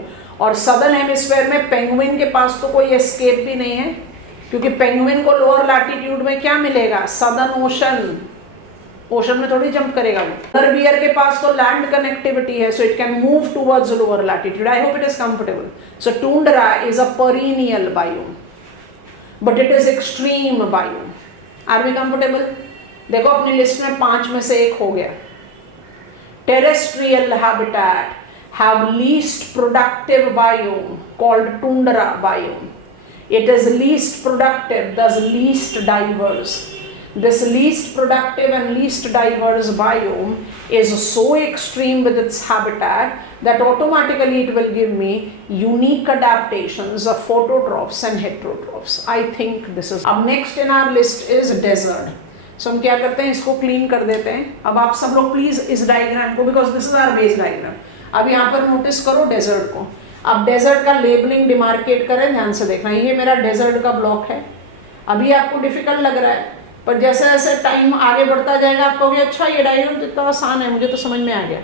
और सदर्न हेमिस्फीयर में पेंगुइन के पास तो कोई एस्केप भी नहीं है, क्योंकि पेंगुइन को लोअर लैटिट्यूड में क्या मिलेगा? Southern ocean. ओशन में थोड़ी जंप करेगा वो. पोलर बियर के पास तो लैंड कनेक्टिविटी है, so it can move towards lower latitude. I hope it is comfortable. So tundra is a perennial biome, but it is extreme biome. Are we comfortable? देखो अपनी list में 5 में से 1 हो गया. Terrestrial habitat have least productive biome called tundra biome. It is least productive, thus least diverse. This least productive and least diverse biome is so extreme with its habitat that automatically it will give me unique adaptations of phototrophs and heterotrophs. I think this is. अब next in our list is desert. So हम क्या करते हैं, इसको clean कर देते हैं. अब आप सब लोग प्लीज इस डायग्राम को, because this is our base diagram, अब यहाँ पर नोटिस करो डेजर्ट को. अब डेजर्ट का लेबलिंग डिमार्केट करें, ध्यान से देखना. ये मेरा डेजर्ट का ब्लॉक है. अभी आपको डिफिकल्ट लग रहा है, पर जैसे जैसे टाइम आगे बढ़ता जाएगा आप कहोगे अच्छा ये डायग्राम तो इतना आसान है, मुझे तो समझ में आ गया.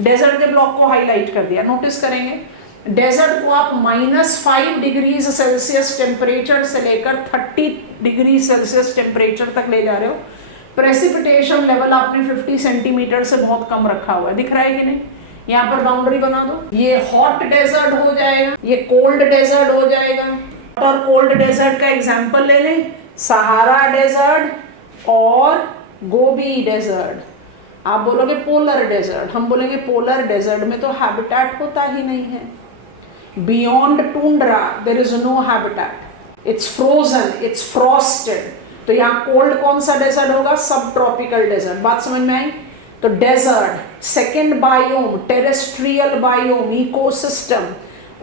डेजर्ट के ब्लॉक को हाईलाइट कर दिया. नोटिस करेंगे डेजर्ट को आप -5 डिग्री सेल्सियस टेम्परेचर से लेकर 30 डिग्री सेल्सियस टेम्परेचर तक ले जा रहे हो. प्रेसिपिटेशन लेवल आपने 50 सेंटीमीटर से बहुत कम रखा हुआ है, दिख रहा है कि नहीं? यहाँ पर बाउंड्री बना दो. ये हॉट डेजर्ट हो जाएगा, ये कोल्ड डेजर्ट हो जाएगा. हॉट और कोल्ड डेजर्ट का एग्जांपल ले लें, सहारा डेजर्ट और गोबी डेजर्ट. आप बोलोगे पोलर डेजर्ट, हम बोलेंगे पोलर डेजर्ट में तो हैबिटेट होता ही नहीं है. Beyond tundra there is no habitat. It's frozen, it's frosted. तो यहाँ कोल्ड कौन सा डेजर्ट होगा? सब ट्रॉपिकल डेजर्ट. बात समझ में आई? तो desert, second biome, terrestrial biome, ecosystem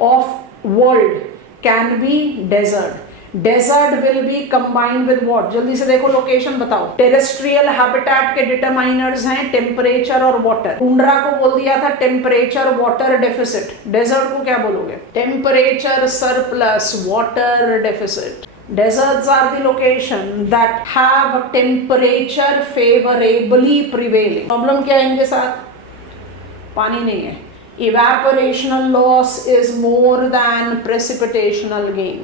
of world can be desert. Desert will be combined with what? जल्दी से देखो, लोकेशन बताओ. टेरेस्ट्रियल हैबिटेट के डिटरमाइनर्स हैं टेम्परेचर और वाटर. टूंड्रा को बोल दिया था टेम्परेचर वाटर डेफिसिट. डेजर्ट को क्या बोलोगे? Temperature surplus water deficit. Deserts are the location that have temperature favorably prevailing. Problem क्या है इनके साथ? पानी नहीं है. Evaporational loss is more than precipitational gain.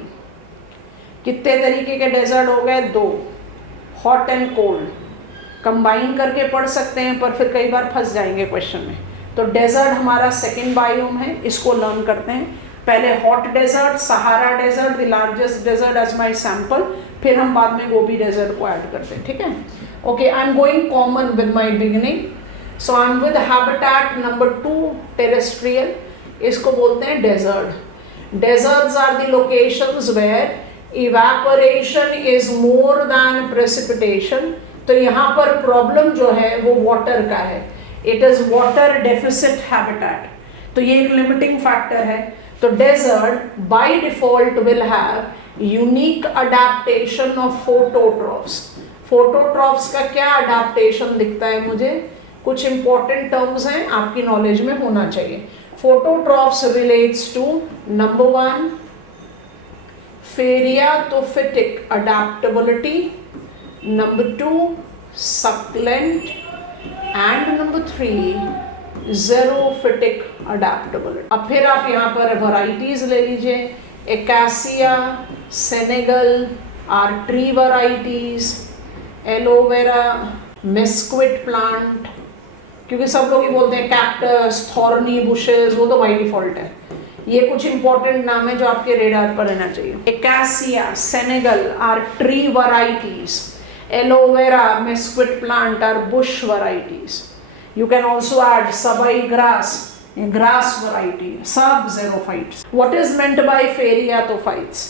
कितने तरीके के डेजर्ट हो गए? 2. हॉट एंड कोल्ड कंबाइन करके पढ़ सकते हैं, पर फिर कई बार फंस जाएंगे क्वेश्चन में. तो डेजर्ट हमारा सेकेंड बायोम है, इसको लर्न करते हैं. पहले hot desert, Sahara desert, the largest desert as my sample, फिर हम बाद में गोबी डेजर्ट को ऐड करते हैं. ठीक है? Okay, I am going common with my beginning. So I am with habitat number 2 terrestrial. इसको बोलते हैं desert. Deserts are the locations where evaporation is more than precipitation. तो यहाँ पर प्रॉब्लम जो है वो वाटर का है. It is water deficit habitat. तो ये एक लिमिटिंग फैक्टर है. तो desert by default will have unique adaptation of phototrophs. Phototrophs का क्या अडेप्टेशन दिखता है मुझे? कुछ इंपॉर्टेंट टर्म्स हैं, आपकी नॉलेज में होना चाहिए. Phototrophs relates to number 1 phreatophytic adaptability, number 2 succulent, and number 3 xerophytic adaptability. अब फिर आप यहाँ पर वैरायटीज ले लीजिए. Acacia, senegal are tree varieties. Aloe vera, mesquite plant, क्योंकि सब लोग ही बोलते हैं कैक्टस, थॉर्नी बुशेस, वो तो बाई डिफॉल्ट है. ये कुछ इंपॉर्टेंट नाम है जो आपके रेडार पर रहना चाहिए। Acacia, senegal are tree varieties, aloe vera, mesquite plant are bush varieties. You can also add sabai grass, a grass variety, sub xerophytes. What is meant by phreatophytes?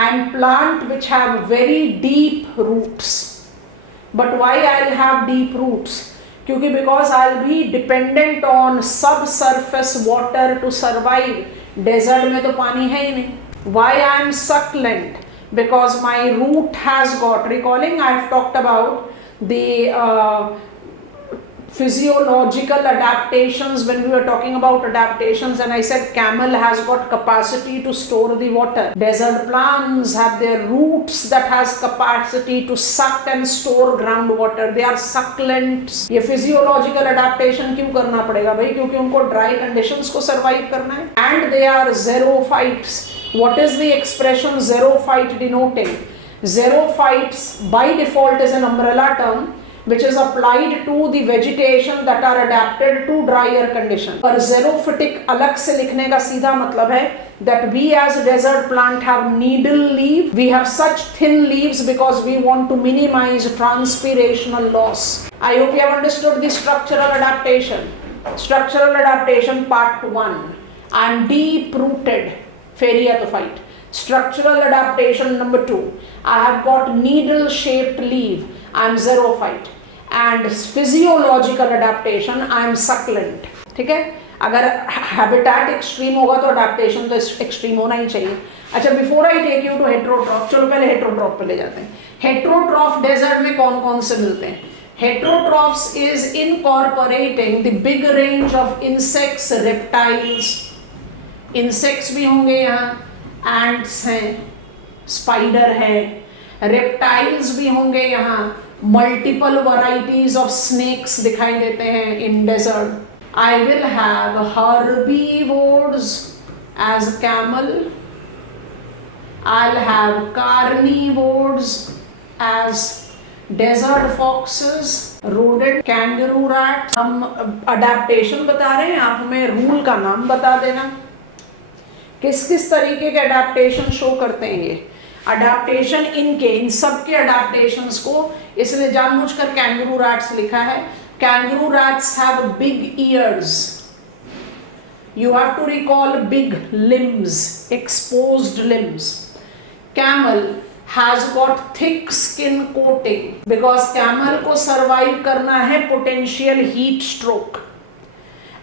And plant which have very deep roots. But why I'll have deep roots? क्योंकि because I'll be dependent on subsurface water to survive. Desert में तो पानी है ही नहीं. Why I am succulent? Because my root has got, recalling I have talked about the physiological adaptations when we were talking about adaptations, and I said camel has got capacity to store the water. Desert plants have their roots that has capacity to suck and store groundwater. They are succulents. ये physiological adaptation क्यों करना पड़ेगा भाई? क्योंकि उनको dry conditions को survive करना है. And they are xerophytes. What is the expression xerophyte denoting? Xerophytes by default is an umbrella term which is applied to the vegetation that are adapted to drier conditions. और xerophytic अलग से लिखने का सीधा मतलब है that we as desert plant have needle leaf. We have such thin leaves because we want to minimize transpirational loss. I hope you have understood the structural adaptation. Structural adaptation part 1. I am deep rooted phreatophyte. Structural adaptation number 2. I have got needle shaped leaf. I am xerophyte. And physiological adaptation I am succulent. ठीक है, अगर habitat extreme होगा तो adaptation तो extreme होना ही चाहिए. अच्छा, before I take you to heterotroph, चलो पहले heterotroph पे ले जाते हैं. Heterotroph desert में कौन कौन से मिलते हैं? Heterotrophs is incorporating the big range of insects, reptiles. Insects भी होंगे यहाँ, ants हैं, spider है, reptiles भी होंगे यहाँ, मल्टीपल वराइटीज ऑफ स्नेक्स दिखाई देते हैं in desert. I will have herbivores as camel. I will have carnivores as desert foxes, rodent, kangaroo rat. हम अडेप्टेशन बता रहे हैं, आप हमें रूल का नाम बता देना. किस किस तरीके के अडेप्टेशन शो करते हैं ये. अडेप्टेशन इन सब के अडेप्टेशंस को इसलिए जानबूझकर कैंगरू रैट्स लिखा है. Kangaroo rats have big ears. You have to recall big limbs, exposed limbs. Camel has got thick skin coating because camel को सर्वाइव करना है potential heat stroke.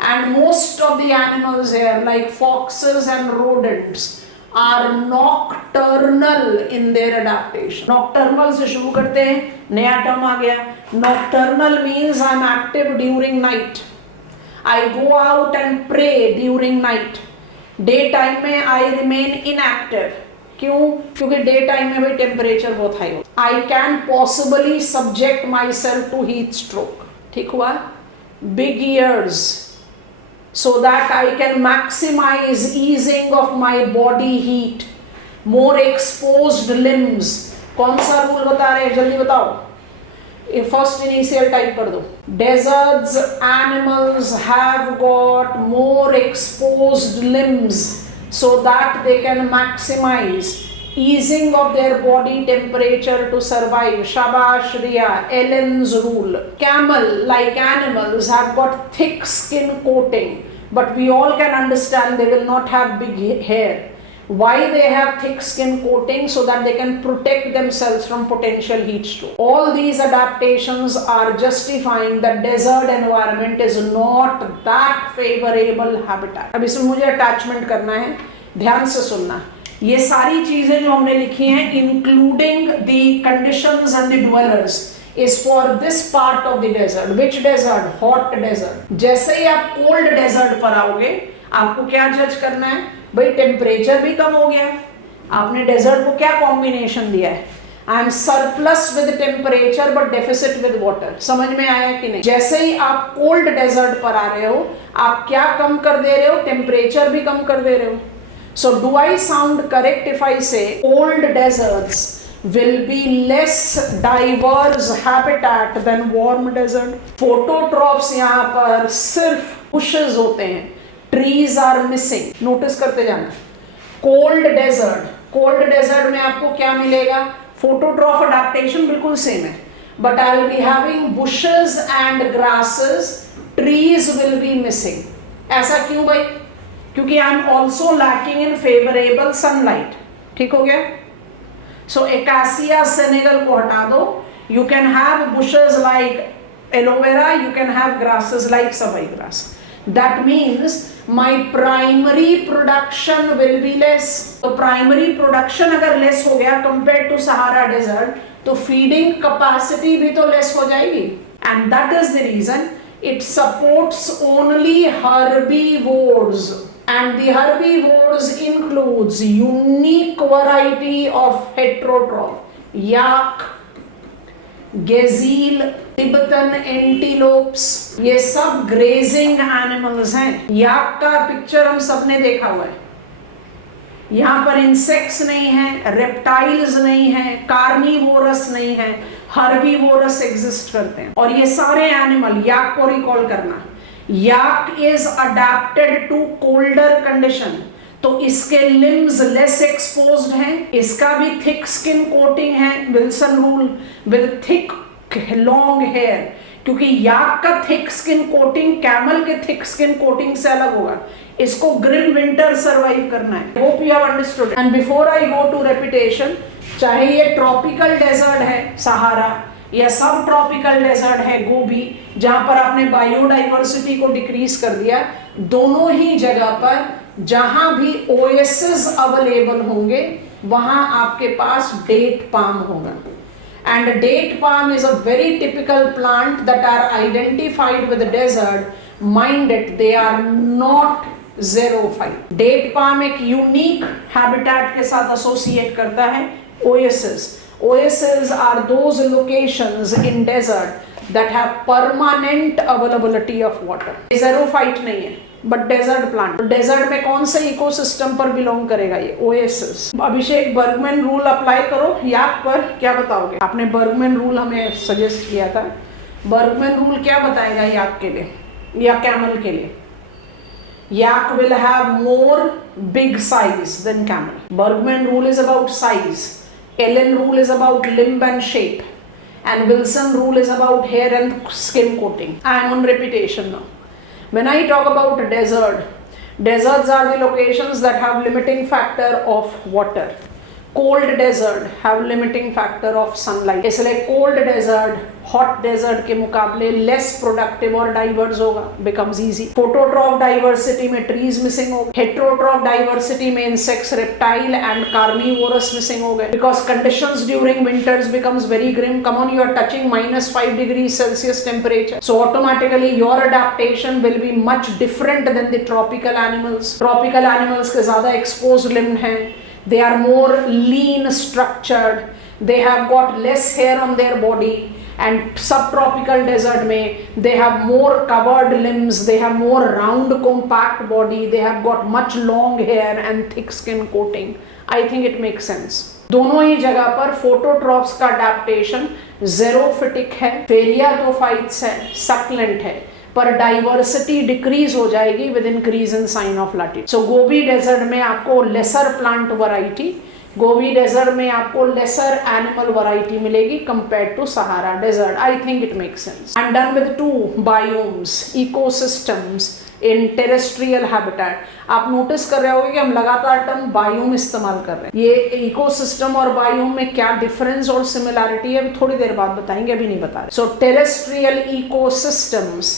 And most of the animals here like foxes and rodents are nocturnal in their adaptation. Nocturnal से शुरू करते हैं, नया term आ गया. Nocturnal means I am active during night. I go out and prey during night. Daytime में I remain inactive. क्यों? क्योंकि daytime में भी temperature बहुत high होता है. I can possibly subject myself to heat stroke. ठीक हुआ? Big ears, so that I can maximize easing of my body heat. More exposed limbs. कौन सा रूल बता रहे हैं, जल्दी बताओ. फर्स्ट इनिशियल टाइप कर दो. Deserts animals have got more exposed limbs so that they can maximize easing of their body temperature to survive. Shabash Riya, Ellen's rule. Camel, like animals, have got thick skin coating, but we all can understand they will not have big hair. Why they have thick skin coating? So that they can protect themselves from potential heat stroke. All these adaptations are justifying that desert environment is not that favorable habitat. अब इसमें मुझे attachment करना है, ध्यान से सुनना. ये सारी चीजें जो हमने लिखी हैं including the conditions and the dwellers is for this part of the desert. Which desert? Hot desert. जैसे ही आप कोल्ड डेजर्ट पर आओगे आपको क्या जज करना है भाई? टेम्परेचर भी कम हो गया. आपने डेजर्ट को क्या कॉम्बिनेशन दिया है? I am surplus with temperature but deficit with water. समझ में आया कि नहीं? जैसे ही आप कोल्ड डेजर्ट पर आ रहे हो आप क्या कम कर दे रहे हो? टेम्परेचर भी कम कर दे रहे हो. So do I sound correct if I say cold deserts will be less diverse habitat than warm desert? Phototrophs यहाँ पर सिर्फ bushes होते हैं, trees are missing. Notice करते जाना. Cold desert. Cold desert में आपको क्या मिलेगा? Phototroph adaptation बिल्कुल same है. But I will be having bushes and grasses. Trees will be missing. ऐसा क्यों भाई? क्योंकि I am also lacking in favorable sunlight. ठीक हो गया? So acacia senegal को हटा दो. You can have bushes like aloe vera, you can have grasses like sabai grass. That means my primary production will be less. तो primary production अगर less हो गया compared to Sahara desert, तो feeding capacity भी तो less हो जाएगी. And that is the reason it supports only herbivores. And the herbivores includes unique variety of heterotroph. Yak, gazelle, Tibetan antelopes, ये सब grazing animals हैं. याक का पिक्चर हम सबने देखा हुआ है. यहाँ पर इंसेक्ट्स नहीं है, रेप्टाइल्स नहीं है, कार्निवोरस नहीं है, हर्बीवोरस एग्जिस्ट करते हैं. और ये सारे एनिमल, याक को रिकॉल करना, yak is adapted to colder condition. तो इसके लिम्स लेस एक्सपोज्ड हैं, इसका भी थिक स्किन कोटिंग है, Wilson rule, with thick long hair. क्योंकि याक का थिक स्किन कोटिंग कैमल के थिक स्किन कोटिंग से अलग होगा. इसको ग्रिम विंटर सरवाइव करना है. Hope you have understood. And before I go to repetition, चाहे ये ट्रॉपिकल डेजर्ट है सहारा या सब ट्रॉपिकल डेजर्ट है गोबी, जहां पर आपने बायोडाइवर्सिटी को डिक्रीज कर दिया, दोनों ही जगह पर जहां भी ओएसिस अवेलेबल होंगे वहां आपके पास डेट पाम होगा. And date palm is a very typical plant that are identified with the desert. Mind it, they are not xerophyte. Date palm एक unique habitat के साथ associate करता है oasis. Oases are those locations in desert that have permanent availability of water. Xerophyte नहीं है, but desert plant. Desert में कौन से इकोसिस्टम पर बिलोंग करेगा ये? ओएसिस. अभिषेक, बर्गमैन रूल अप्लाई करो याक पर, क्या बताओगे? आपने बर्गमैन रूल हमें सजेस्ट किया था. बर्गमैन रूल क्या बताएगा याक के लिए या कैमल के लिए? Yak will have more big size than camel. Bergmann rule is about size, Allen rule is about limb and shape, and Wilson rule is about hair and skin coating. I am on repetition now. When I talk about desert, deserts are the locations that have limiting factor of water. Cold desert have limiting factor of sunlight. इसलिए cold desert hot desert के मुकाबले less productive और diverse होगा, becomes easy. Phototroph diversity में trees missing हो गए, heterotroph diversity में insects, reptile and carnivorous missing हो गए. Because conditions during winters becomes very grim. Come on, you are touching -5 degrees Celsius temperature. So automatically your adaptation will be much different than the tropical animals. Tropical animals के ज़्यादा exposed limb हैं. They are more lean structured, they have got less hair on their body, and subtropical desert में they have more covered limbs, they have more round compact body, they have got much long hair and thick skin coating. I think it makes sense. दोनों ही जगह पर फोटोट्रॉफ्स का adaptation ज़ेरोफिटिक है, फेलियाटोफाइट्स है, succulent है, पर diversity decrease हो जाएगी with increase in sine of latitude. So Gobi desert में आपको lesser plant variety, Gobi desert में आपको लेसर एनिमल वैरायटी मिलेगी compared to Sahara desert. I think it makes sense. I am done with 2 biomes, ecosystems in terrestrial habitat. आप notice कर रहे होंगे कि हम लगातार टर्म बायोम इस्तेमाल कर रहे हैं. ये इकोसिस्टम और बायोम में क्या डिफरेंस और सिमिलैरिटी है थोड़ी देर बाद बताएंगे, अभी नहीं बता रहे. So terrestrial ecosystems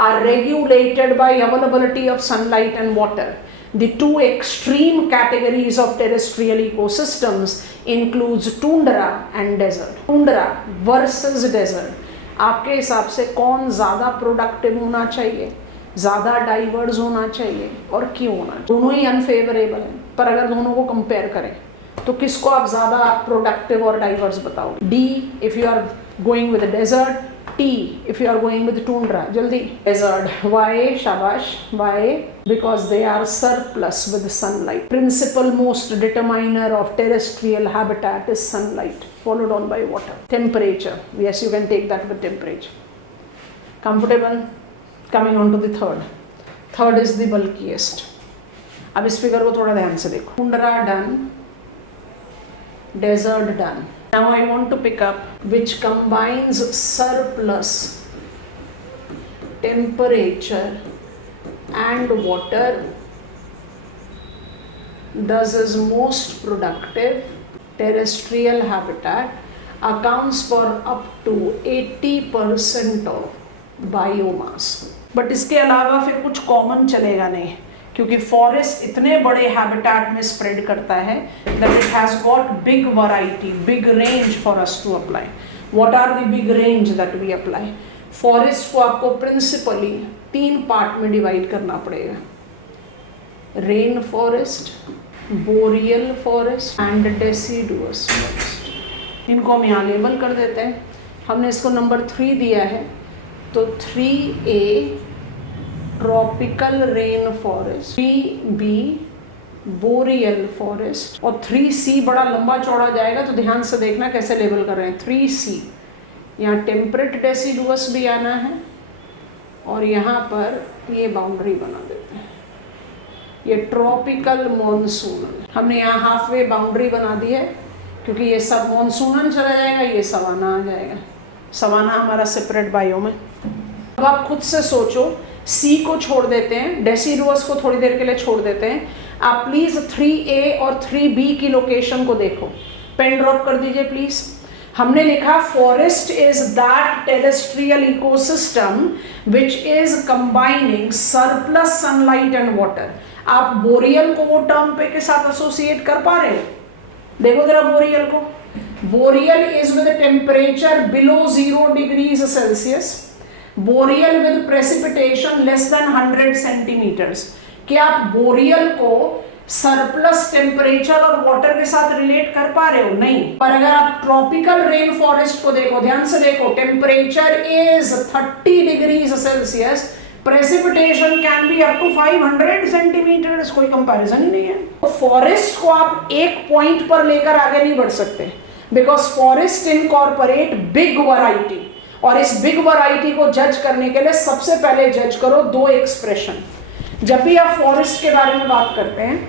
are regulated by availability of sunlight and water. The two extreme categories of terrestrial ecosystems includes tundra and desert. Tundra versus desert. आपके हिसाब से कौन ज़्यादा प्रोडक्टिव होना चाहिए, ज़्यादा डाइवर्स होना चाहिए और क्यों होना चाहिए? दोनों ही अनफेवरेबल हैं, पर अगर दोनों को कंपेयर करें तो किसको आप ज़्यादा प्रोडक्टिव और डाइवर्स बताओगे? D if you are going with desert, T if you are going with tundra. jaldi. Desert. Why? Shabash. Why? Because they are surplus with sunlight. Principal most determiner of terrestrial habitat is sunlight, followed on by water. Temperature. Yes, you can take that with temperature. Comfortable? Coming on to the third. Third is the bulkiest. अब इस figure को थोड़ा ध्यान से देखो, tundra done, desert done. Now I want to pick up which combines surplus temperature and water, thus is most productive terrestrial habitat, accounts for up to 80% of biomass। But इसके अलावा फिर कुछ कॉमन चलेगा नहीं, क्योंकि फॉरेस्ट इतने बड़े habitat में स्प्रेड करता है that it has got big variety, big range for us to apply। What are the big range that we apply? Forest को आपको प्रिंसिपली 3 पार्ट में डिवाइड करना पड़ेगा, rain forest, boreal forest and deciduous forest. इनको हम यहाँ label कर देते हैं। हमने इसको नंबर 3 दिया है, तो 3A tropical rain forest, 3B boreal forest और 3C बड़ा लंबा चौड़ा जाएगा, तो ध्यान से देखना कैसे लेबल कर रहे हैं। 3C यहाँ टेम्परेट डेसिडुअस भी आना है और यहाँ पर ये बाउंड्री बना देते हैं, ये ट्रॉपिकल मॉनसूनल। हमने यहाँ हाफ वे बाउंड्री बना दी है, क्योंकि ये सब मॉनसूनल चला जाएगा, ये सवाना आ जाएगा। सवाना हमारा सेपरेट बायोम है। अब आप खुद से सोचो, सी को छोड़ देते हैं, डेसिडुअस को थोड़ी देर के लिए छोड़ देते हैं। आप प्लीज 3A और 3B की लोकेशन को देखो, पेन ड्रॉप कर दीजिए प्लीज। हमने लिखा forest is that terrestrial ecosystem which is combining surplus sunlight and water. आप बोरियल को वो टर्म पे के साथ एसोसिएट कर पा रहे हो? देखो जरा बोरियल को। Boreal is with temperature below 0 degrees Celsius, boreal with precipitation less than 100 centimetres. क्या आप बोरियल को सरप्लस टेम्परेचर और वाटर के साथ रिलेट कर पा रहे हो? नहीं। पर अगर आप ट्रॉपिकल रेन फॉरेस्ट को देखो, ध्यान से देखो, temperature is 30 degrees Celsius, precipitation can be up to 500 centimetres, कोई कंपैरिजन ही नहीं है। तो फॉरेस्ट को आप एक पॉइंट पर लेकर आगे नहीं बढ़ सकते, because forest incorporate big variety, और इस बिग वैरायटी को जज करने के लिए सबसे पहले जज करो 2 एक्सप्रेशन। जब भी आप फॉरेस्ट के बारे में बात करते हैं,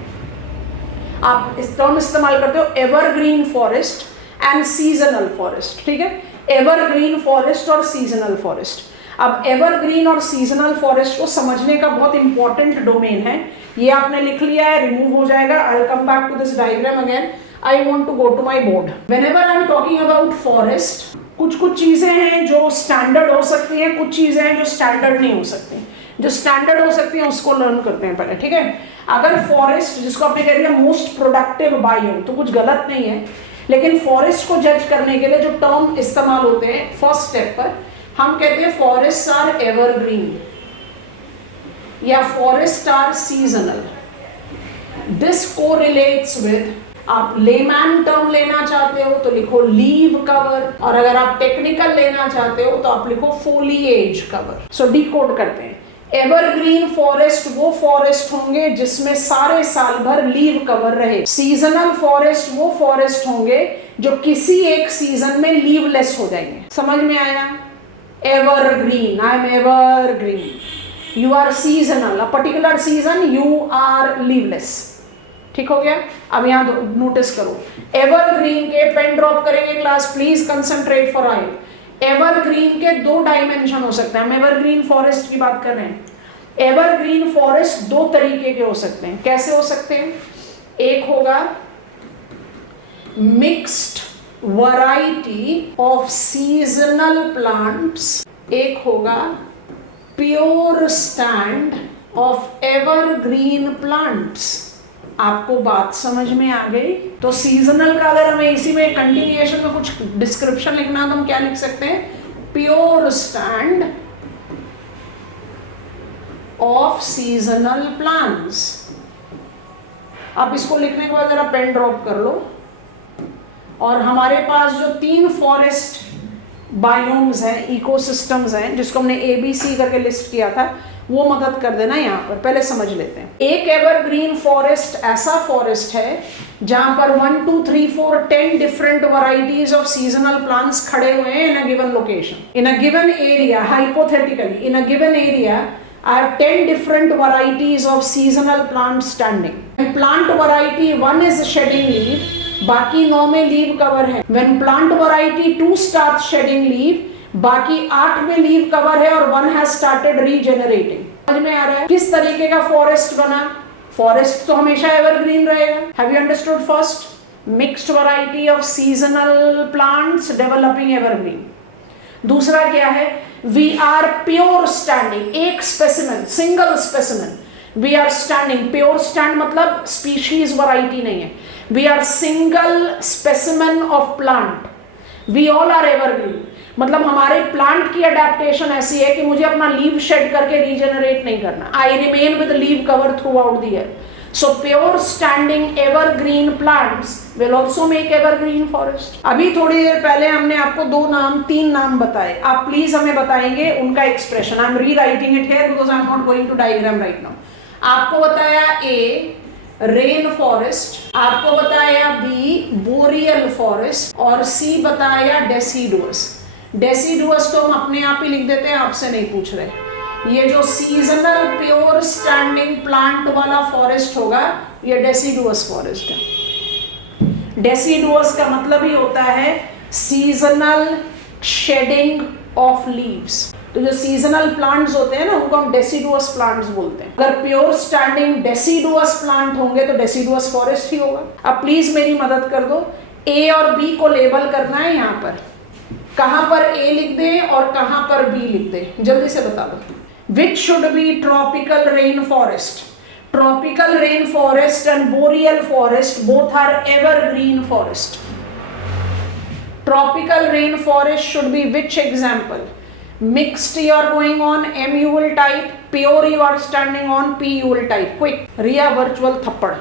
आप इस टर्म इस्तेमाल करते हो evergreen forest and seasonal forest, ठीक है? एवरग्रीन फॉरेस्ट और सीजनल फॉरेस्ट। अब एवरग्रीन और सीजनल फॉरेस्ट को समझने का बहुत इंपॉर्टेंट डोमेन है, ये आपने लिख लिया है, रिमूव हो जाएगा। I will come back to this diagram again. I want to go to my board. Whenever I am talking about forest, कुछ चीजें हैं जो स्टैंडर्ड हो सकती हैं, कुछ चीजें हैं जो स्टैंडर्ड नहीं हो सकती। जो स्टैंडर्ड हो सकती है उसको लर्न करते हैं पहले, ठीक है? अगर फॉरेस्ट, जिसको आपने कह दिया मोस्ट प्रोडक्टिव बायोम, तो कुछ गलत नहीं है, लेकिन फॉरेस्ट को जज करने के लिए जो टर्म इस्तेमाल होते हैं फर्स्ट स्टेप पर, हम कहते हैं फॉरेस्ट आर एवरग्रीन या forest are seasonal. This correlates with, आप लेमैन टर्म लेना चाहते हो तो लिखो लीव कवर, और अगर आप टेक्निकल लेना चाहते हो तो आप लिखो फोलिएज कवर। सो डिकोड करते हैं। एवरग्रीन फॉरेस्ट वो फॉरेस्ट होंगे जिसमें सारे साल भर लीव कवर रहे। सीजनल फॉरेस्ट वो फॉरेस्ट होंगे जो किसी एक सीजन में लीवलेस हो जाएंगे। समझ में आया? Evergreen, I am evergreen, you are seasonal, a particular season you are leafless. ठीक हो गया? अब यहां नोटिस करो, एवरग्रीन के पेन ड्रॉप करेंगे class, please concentrate for I. Evergreen के 2 डायमेंशन हो सकते हैं। हम एवरग्रीन फॉरेस्ट की बात कर रहे हैं। एवरग्रीन फॉरेस्ट 2 तरीके के हो सकते हैं। कैसे हो सकते हैं? एक होगा mixed variety of seasonal plants, एक होगा pure stand of evergreen plants. आपको बात समझ में आ गई? तो सीजनल का अगर हमें इसी में कंटिन्यूएशन में कुछ डिस्क्रिप्शन लिखना तो हम क्या लिख सकते हैं? Pure stand of seasonal plants. अब इसको लिखने के बाद जरा पेन ड्रॉप कर लो, और हमारे पास जो 3 फॉरेस्ट बायोम्स हैं, इकोसिस्टम्स हैं, जिसको हमने ABC करके लिस्ट किया था, वो मदद कर देना। यहाँ पर पहले समझ लेते हैं। एक एवरग्रीन फॉरेस्ट ऐसा फॉरेस्ट है जहां पर 1 2 3 4 10 different varieties of seasonal plants खड़े हुए हैं in a given location, in a given area. Hypothetically in a given area I have 10 different varieties of seasonal plants standing. And plant variety 1 is shedding leaf, बाकी 9 में leave cover है. When plant variety 2 starts shedding leaf, बाकी 8 में leave cover है और 1 has started regenerating. समझ में आ रहा है किस तरीके का फॉरेस्ट बना? फॉरेस्ट तो हमेशा एवरग्रीन रहेगा. Have you understood first? Mixed variety of seasonal plants developing evergreen. दूसरा क्या है? We are pure standing, एक specimen, single specimen. We are standing, pure stand मतलब species variety नहीं है. We are single specimen of plant. We all are evergreen. मतलब हमारे plant की अडेप्टेशन ऐसी है कि मुझे अपना लीव शेड करके रीजनरेट नहीं करना. I remain with leave cover throughout the year. So pure standing evergreen plants will also make evergreen forest. अभी थोड़ी देर पहले हमने आपको 3 नाम बताए. आप प्लीज हमें बताएंगे उनका expression. I am rewriting it here because I am not going to diagram right now. आपको बताया ए रेन फॉरेस्ट, आपको बताया बी बोरियल फॉरेस्ट और सी बताया डेसिडुअस. डेसिडुअस तो हम अपने आप ही लिख देते हैं, आपसे नहीं पूछ रहे. ये जो सीजनल प्योर स्टैंडिंग प्लांट वाला फॉरेस्ट होगा ये डेसिडुअस फॉरेस्ट है. डेसिडुअस का मतलब ही होता है सीजनल शेडिंग ऑफ लीव्स. तो जो सीजनल प्लांट्स होते हैं ना उनको हम डेसिडुअस प्लांट्स बोलते हैं. अगर प्योर स्टैंडिंग डेसिडुअस प्लांट होंगे तो डेसिडुअस फॉरेस्ट ही होगा. अब प्लीज मेरी मदद कर दो, ए और बी को लेबल करना है. यहाँ पर कहां पर ए लिख दें और कहां पर बी लिख दें, जल्दी से बता दो. Which should be tropical rainforest? Tropical rainforest and boreal forest both are evergreen forest. Tropical rainforest should be which example? Mixed you are going on, M you will type, pure you are standing on, P you will type. Quick, Riya virtual थप्पड़,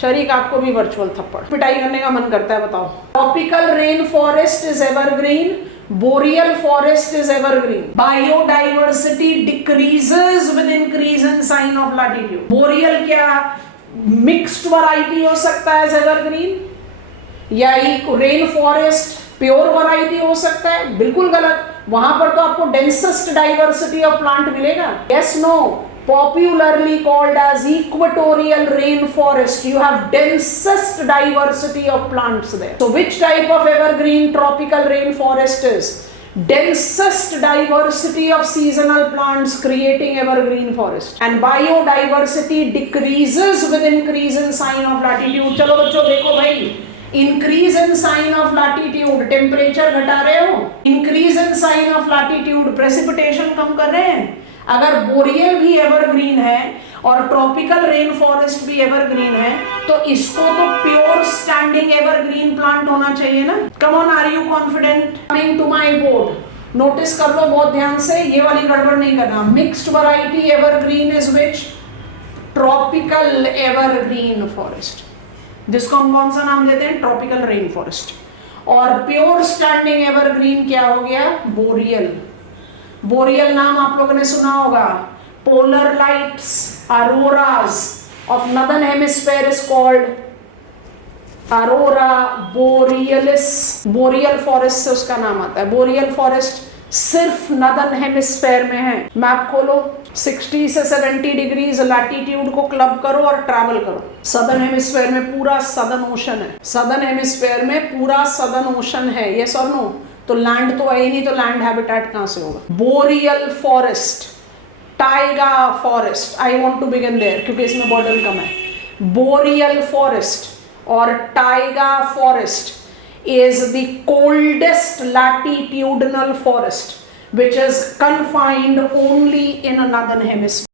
शरीक आपको भी virtual थप्पड़. पिटाई करने का मन करता है, बताओ. Tropical rainforest is evergreen. Boreal forest is evergreen. Biodiversity decreases with increase in sign of latitude. Boreal क्या mixed variety हो सकता है evergreen, या एक रेन फॉरेस्ट प्योर वैरायटी हो सकता है? बिल्कुल गलत. वहां पर तो आपको डेंसेस्ट डाइवर्सिटी ऑफ प्लांट मिलेगा. Yes no, popularly called as equatorial rainforest. You have densest diversity of plants there. So which type of evergreen tropical rainforest is? Densest diversity of seasonal plants creating evergreen forest. And biodiversity decreases with increase in sign of latitude. चलो बच्चों देखो भाई, increase in sign of latitude, temperature घटा रहे हो, increase in sign of latitude, precipitation कम कर रहे हैं. अगर बोरियल भी एवरग्रीन है और ट्रॉपिकल रेन फॉरेस्ट भी एवरग्रीन है तो इसको तो प्योर स्टैंडिंग एवरग्रीन प्लांट होना चाहिए ना. Come on, are you confident? Coming to my board, notice कर लो बहुत ध्यान से, ये वाली गड़बड़ नहीं करना. Mixed variety evergreen is which? Tropical evergreen forest, जिसको हम कौन सा नाम देते हैं? Tropical rain forest. और प्योर स्टैंडिंग एवरग्रीन क्या हो गया? बोरियल. बोरियल नाम आप लोगों ने सुना होगा. Polar lights, auroras of northern hemisphere is called aurora borealis. Boreal forest से उसका नाम आता है. बोरियल फॉरेस्ट सिर्फ नॉर्दर्न हेमिस्फेयर में है. मैप खोलो, 60 से 70 डिग्रीज लैटिट्यूड को क्लब करो और ट्रैवल करो. सदर्न हेमिस्फेयर में पूरा सदर्न ओशन है. सदर्न हेमिस्फेयर में पूरा सदर्न ओशन है. यस और नो? तो लैंड तो है ही नहीं, तो लैंड हैबिटेट कहां से होगा? Boreal forest, taiga forest, I want to begin there क्योंकि इसमें बॉर्डर कम है. बोरियल फॉरेस्ट और taiga forest is the coldest latitudinal forest which is confined only in a northern hemisphere.